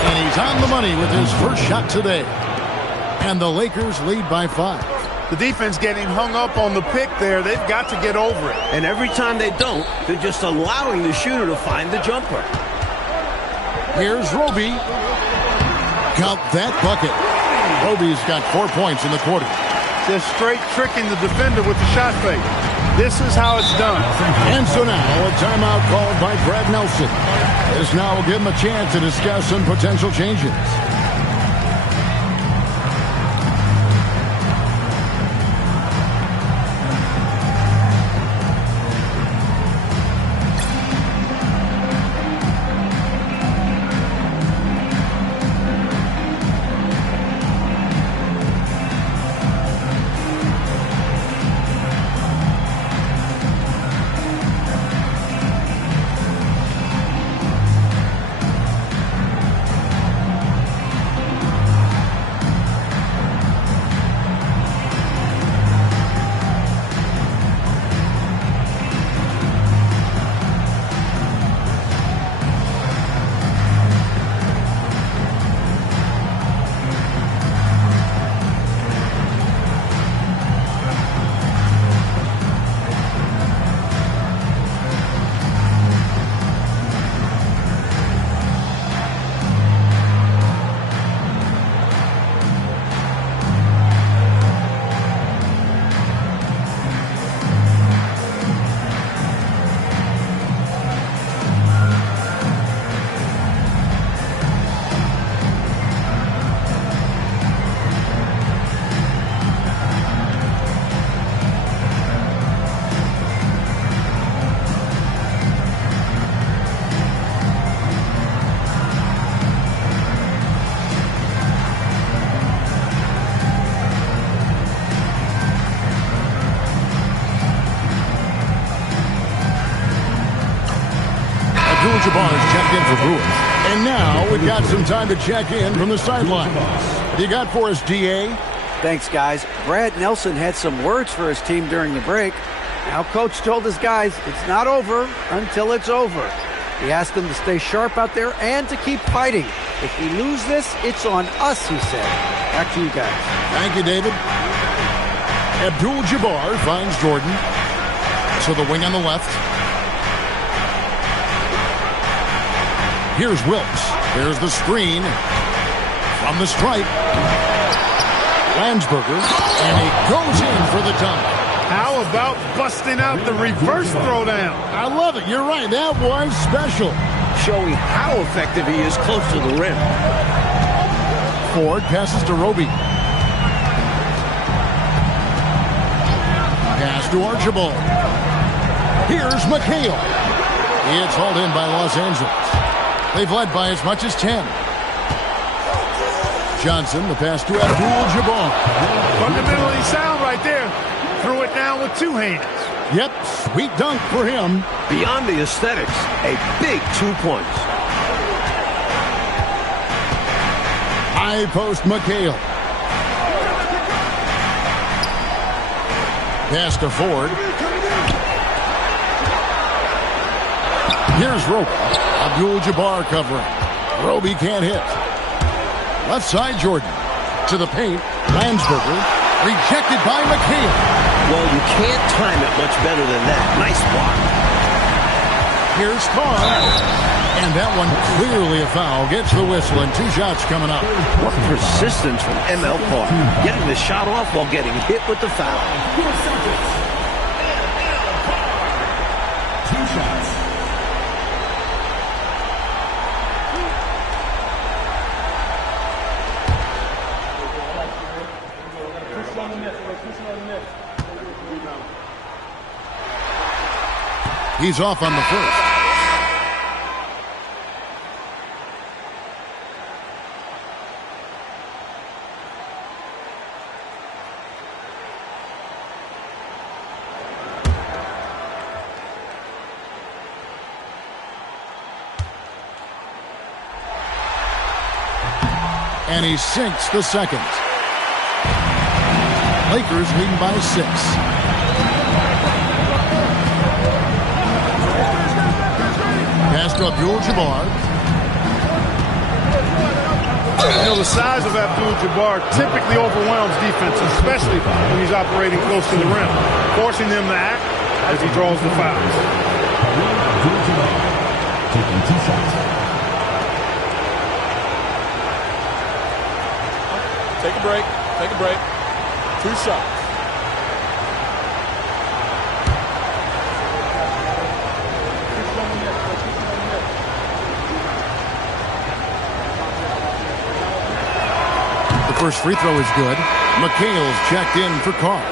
And he's on the money with his first shot today. And the Lakers lead by 5. The defense getting hung up on the pick there. They've got to get over it. And every time they don't, they're just allowing the shooter to find the jumper. Here's Roby. Count that bucket. Roby's got 4 points in the quarter. Just straight tricking the defender with the shot fake. This is how it's done. And so now a timeout called by Brad Nelson. This now will give him a chance to discuss some potential changes. Jabbar's checked in for Bruins. And now we've got some time to check in from the sideline. What you got for us, DA? Thanks, guys. Brad Nelson had some words for his team during the break. Now, Coach told his guys it's not over until it's over. He asked them to stay sharp out there and to keep fighting. If we lose this, it's on us, he said. Back to you guys. Thank you, David. Abdul-Jabbar finds Jordan. To the wing on the left. Here's Wilkes. There's the screen. From the stripe. Landsberger. And he goes in for the dunk. How about busting out the reverse throwdown? I love it. You're right. That was special. Showing how effective he is close to the rim. Ford passes to Roby. Pass to Archibald. Here's McHale. It's hauled in by Los Angeles. They've led by as much as 10. Johnson, the pass to Abdul-Jabbar. Fundamentally sound right there. Threw it down with two hands. Yep, sweet dunk for him. Beyond the aesthetics, a big 2 points. High post McHale. Pass to Ford. Here's Roby. Abdul-Jabbar covering. Roby can't hit. Left side, Jordan. to the paint. Landsberger rejected by McHale. Well, you can't time it much better than that. Nice block. Here's Carr. And that one clearly a foul. Gets the whistle and 2 shots coming up. What persistence from ML Carr. Getting the shot off while getting hit with the foul. 2 shots. He's off on the first. And he sinks the second. Lakers leading by 6. Pass to Abdul-Jabbar. You know, the size of Abdul-Jabbar typically overwhelms defenses, especially when he's operating close to the rim, forcing them to act as he draws the fouls. Abdul-Jabbar taking 2 shots. Take a break. Take a break. 2 shots. The first free throw is good. McHale's checked in for Carr.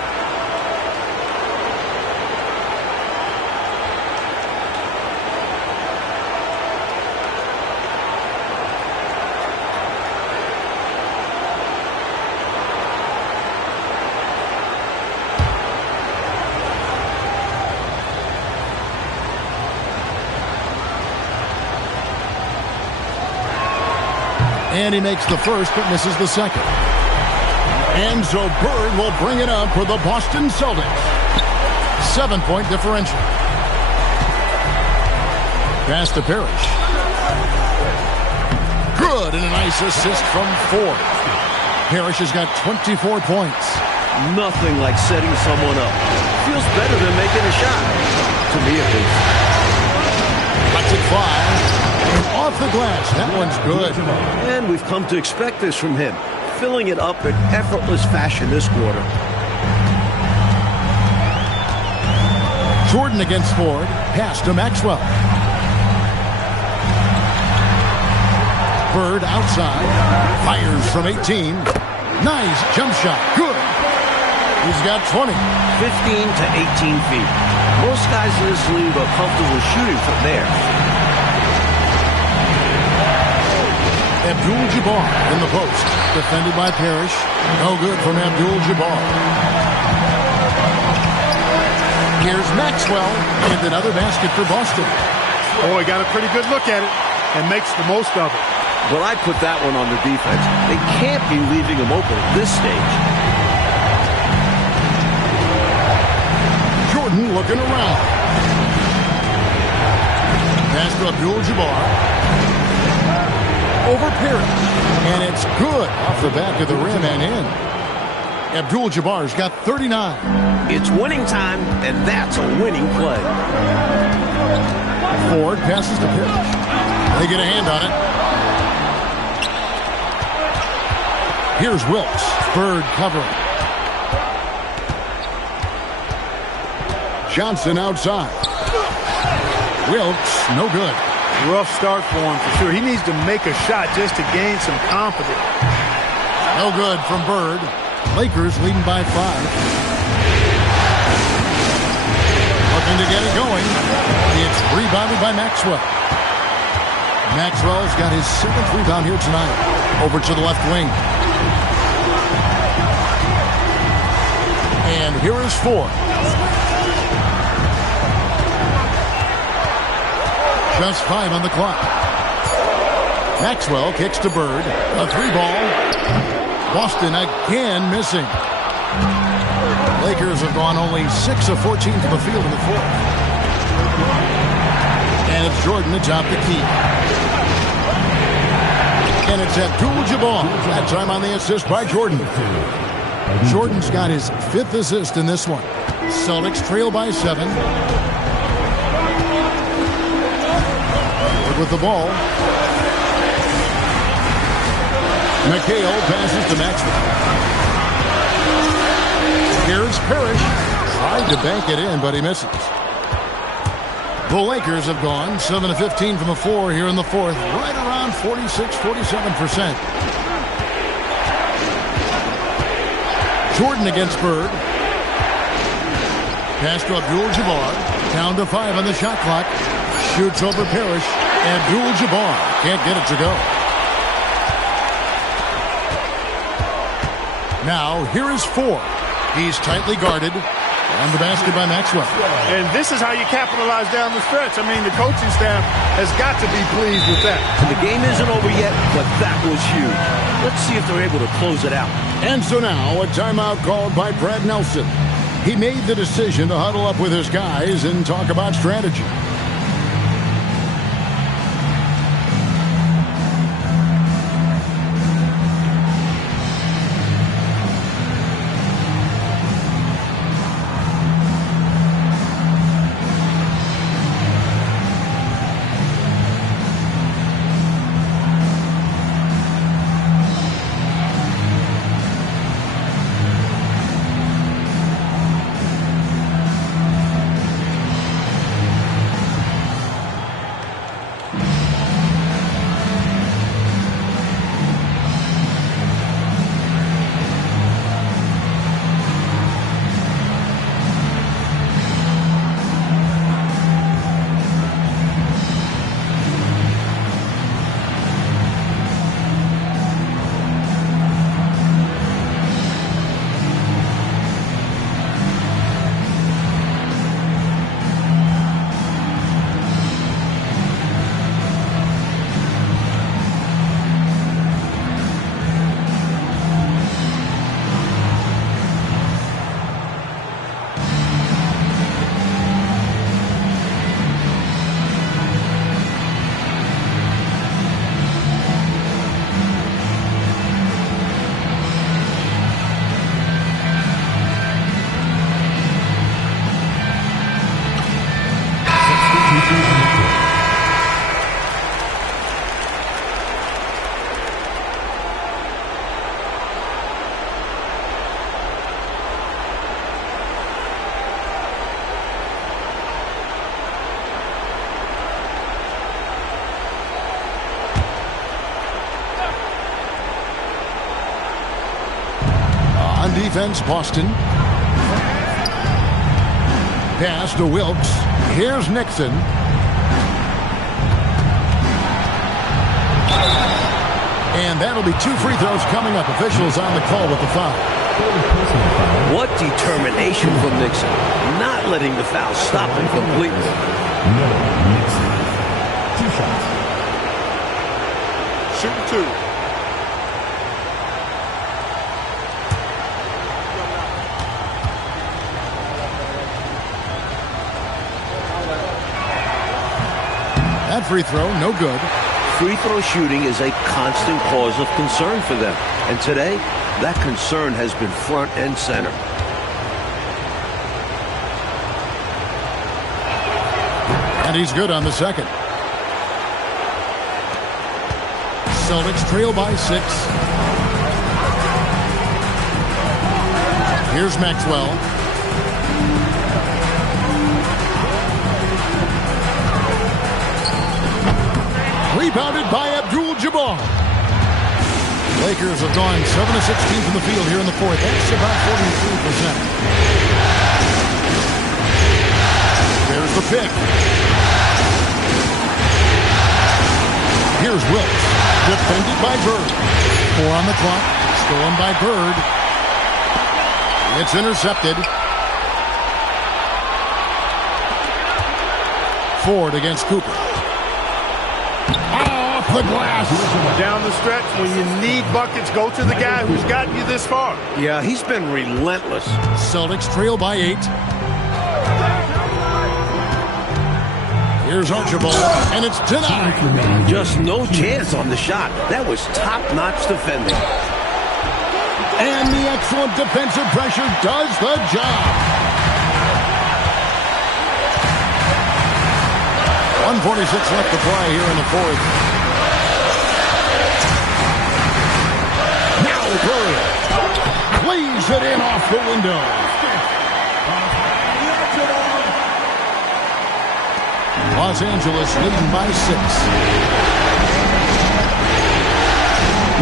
And he makes the first, but misses the second. And so Bird will bring it up for the Boston Celtics. 7-point differential. Pass to Parrish. Good, and a nice assist from Ford. Parrish has got 24 points. Nothing like setting someone up. Feels better than making a shot. To me, at least. Lets it fly. And off the glass. That one's good. And we've come to expect this from him. Filling it up in effortless fashion this quarter. Jordan against Ford. Pass to Maxwell. Bird outside. Fires from 18. Nice jump shot. Good. He's got 20. 15 to 18 feet. Most guys in this league are comfortable shooting from there. Abdul-Jabbar in the post. Defended by Parrish. No good from Abdul-Jabbar. Here's Maxwell. And another basket for Boston. Oh, he got a pretty good look at it and makes the most of it. But I put that one on the defense. They can't be leaving him open at this stage. Jordan looking around. Pass to Abdul-Jabbar. Over Parrish. And it's good off the back of the rim and in. Abdul-Jabbar's got 39. It's winning time, and that's a winning play. Ford passes to Parrish. They get a hand on it. Here's Wilkes. Bird covering. Johnson outside. Wilkes, no good. Rough start for him for sure. He needs to make a shot just to gain some confidence. No good from Bird. Lakers leading by 5. Looking to get it going. It's rebounded by Maxwell. Maxwell's got his 7th rebound here tonight. Over to the left wing. And here is Ford. Just 5 on the clock. Maxwell kicks to Bird. A 3-ball. Boston again missing. Lakers have gone only 6 of 14 from the field in the 4th. And it's Jordan atop the key. And it's Abdul-Jabbar. That time on the assist by Jordan. Jordan's got his 5th assist in this one. Celtics trail by 7. With the ball. McHale passes to Maxwell. Here's Parrish. Tried to bank it in, but he misses. The Lakers have gone 7 of 15 from the floor here in the 4th. Right around 46-47%. Jordan against Bird. Pass to Abdul-Jabbar. Down to 5 on the shot clock. Shoots over Parrish. Abdul-Jabbar can't get it to go. Now, here is 4. He's tightly guarded. And the basket by Maxwell. And this is how you capitalize down the stretch. I mean, the coaching staff has got to be pleased with that. And the game isn't over yet, but that was huge. Let's see if they're able to close it out. And so now, a timeout called by Brad Nelson. He made the decision to huddle up with his guys and talk about strategy. Defense, Boston. Pass to Wilkes. Here's Nixon. And that'll be 2 free throws coming up. Officials on the call with the foul. What determination from Nixon. Not letting the foul stop him completely. No, Nixon. 2 shots. Shooting 2. That free throw, no good. Free throw shooting is a constant cause of concern for them. And today, that concern has been front and center. And he's good on the second. Celtics trail by 6. Here's Maxwell. Rebounded by Abdul-Jabbar. Lakers have gone 7 of 16 from the field here in the 4th. That's about 43%. There's the pick. Here's Wilkes. Defended by Bird. 4 on the clock. Stolen by Bird. It's intercepted. Ford against Cooper. Off the glass. Down the stretch, when you need buckets, go to the guy who's gotten you this far. Yeah, he's been relentless. Celtics trail by 8. Here's Archibald, and it's denied. Just no chance on the shot. That was top-notch defending. And the excellent defensive pressure does the job. 1:46 left to play here in the fourth. Now Curry plays it in off the window. Los Angeles leading by 6.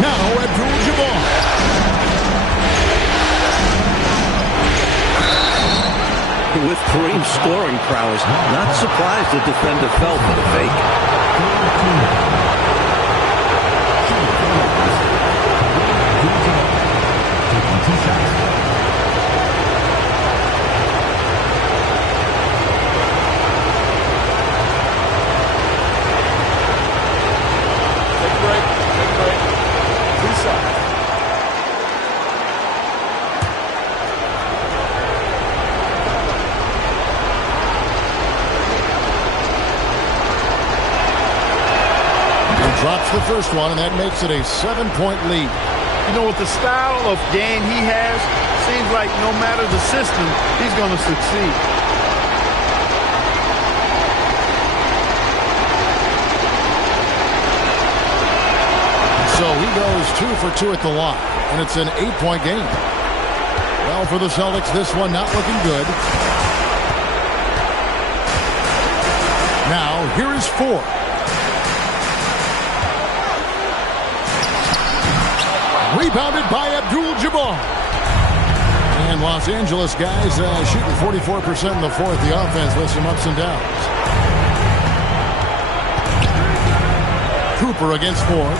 Now Abdul-Jabbar. With Kareem's scoring prowess, not surprised the defender fell for the fake. Take a break. Take a break. 2 shots. Drops the first one, and that makes it a 7-point lead. You know, with the style of game he has, seems like no matter the system, he's going to succeed. So he goes 2 for 2 at the line, and it's an 8-point game. Well, for the Celtics, this one not looking good. Now, here is 4. Rebounded by Abdul-Jabbar. And Los Angeles guys shooting 44% in the fourth. The offense with some ups and downs. Cooper against Ford.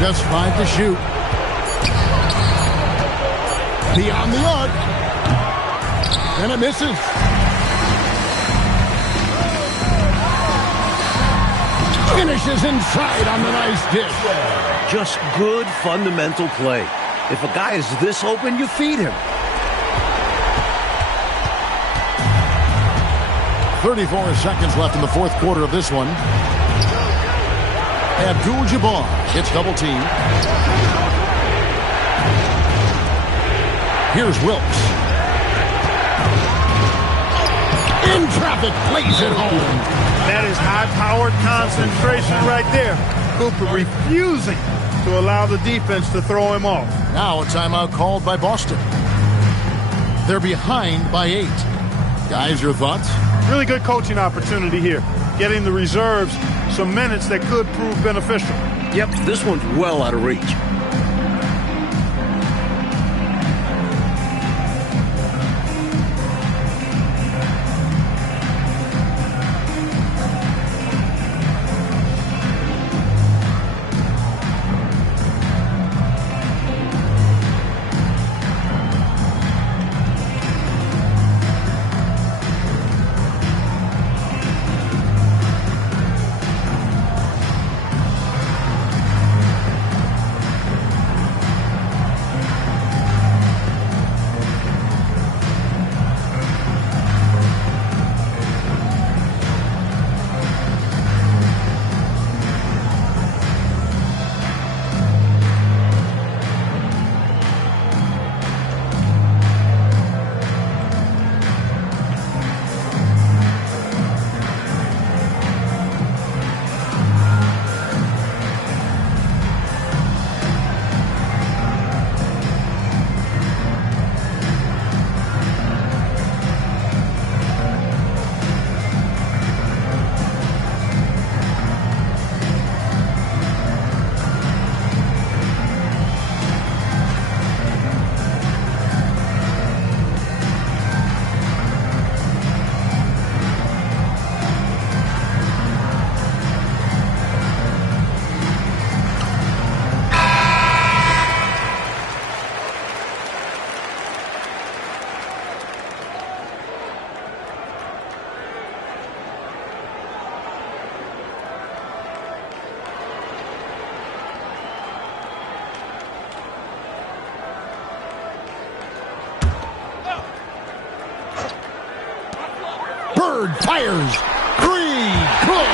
Just 5 to shoot. Beyond the arc. And it misses. Finishes inside on the nice dish. Just good fundamental play. If a guy is this open, you feed him. 34 seconds left in the fourth quarter of this one. Abdul-Jabbar gets double teamed. Here's Wilkes. In traffic, plays it home. That is high-powered concentration right there. Cooper refusing to allow the defense to throw him off. Now a timeout called by Boston. They're behind by 8. Guys, your thoughts? Really good coaching opportunity here. Getting the reserves some minutes that could prove beneficial. Yep, this one's well out of reach. Bird fires. Three. Good.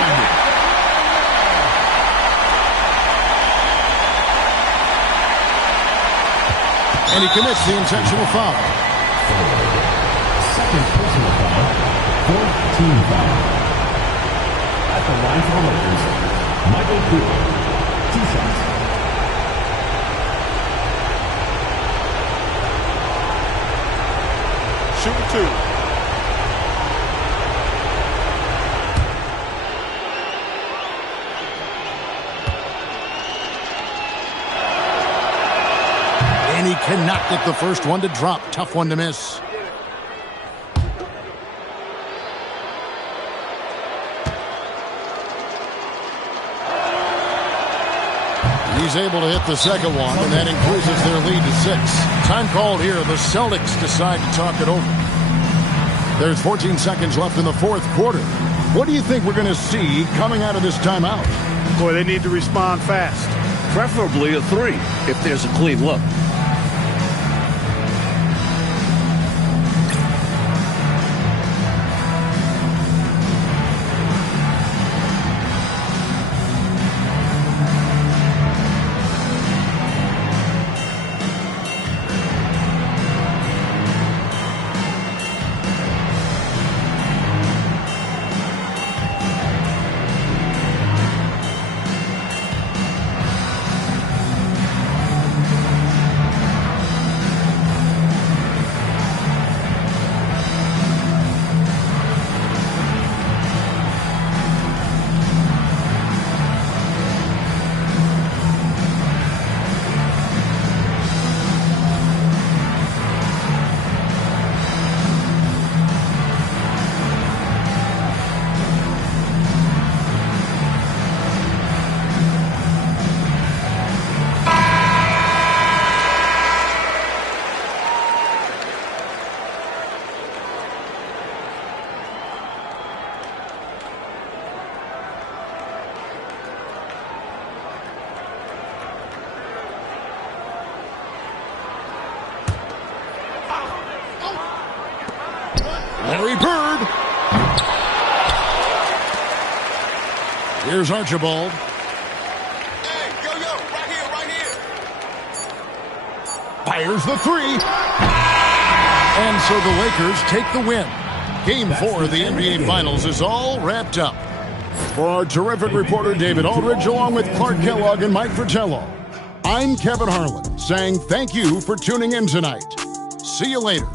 And he commits the intentional foul. Second personal foul. Fourth team foul. At the line for the Lakers, Michael Cooper. 2 shots. Shooting 2. And he cannot get the first one to drop. Tough one to miss. He's able to hit the second one, and that increases their lead to 6. Time called here. The Celtics decide to talk it over. There's 14 seconds left in the fourth quarter. What do you think we're going to see coming out of this timeout? Boy, they need to respond fast. Preferably a 3 if there's a clean look. Larry Bird. Here's Archibald. Hey, yo, right here. Fires the 3. And so the Lakers take the win. Game 4 of the NBA Finals is all wrapped up. For our terrific reporter David Aldridge, along with Clark Kellogg and Mike Fratello, I'm Kevin Harlan saying thank you for tuning in tonight. See you later.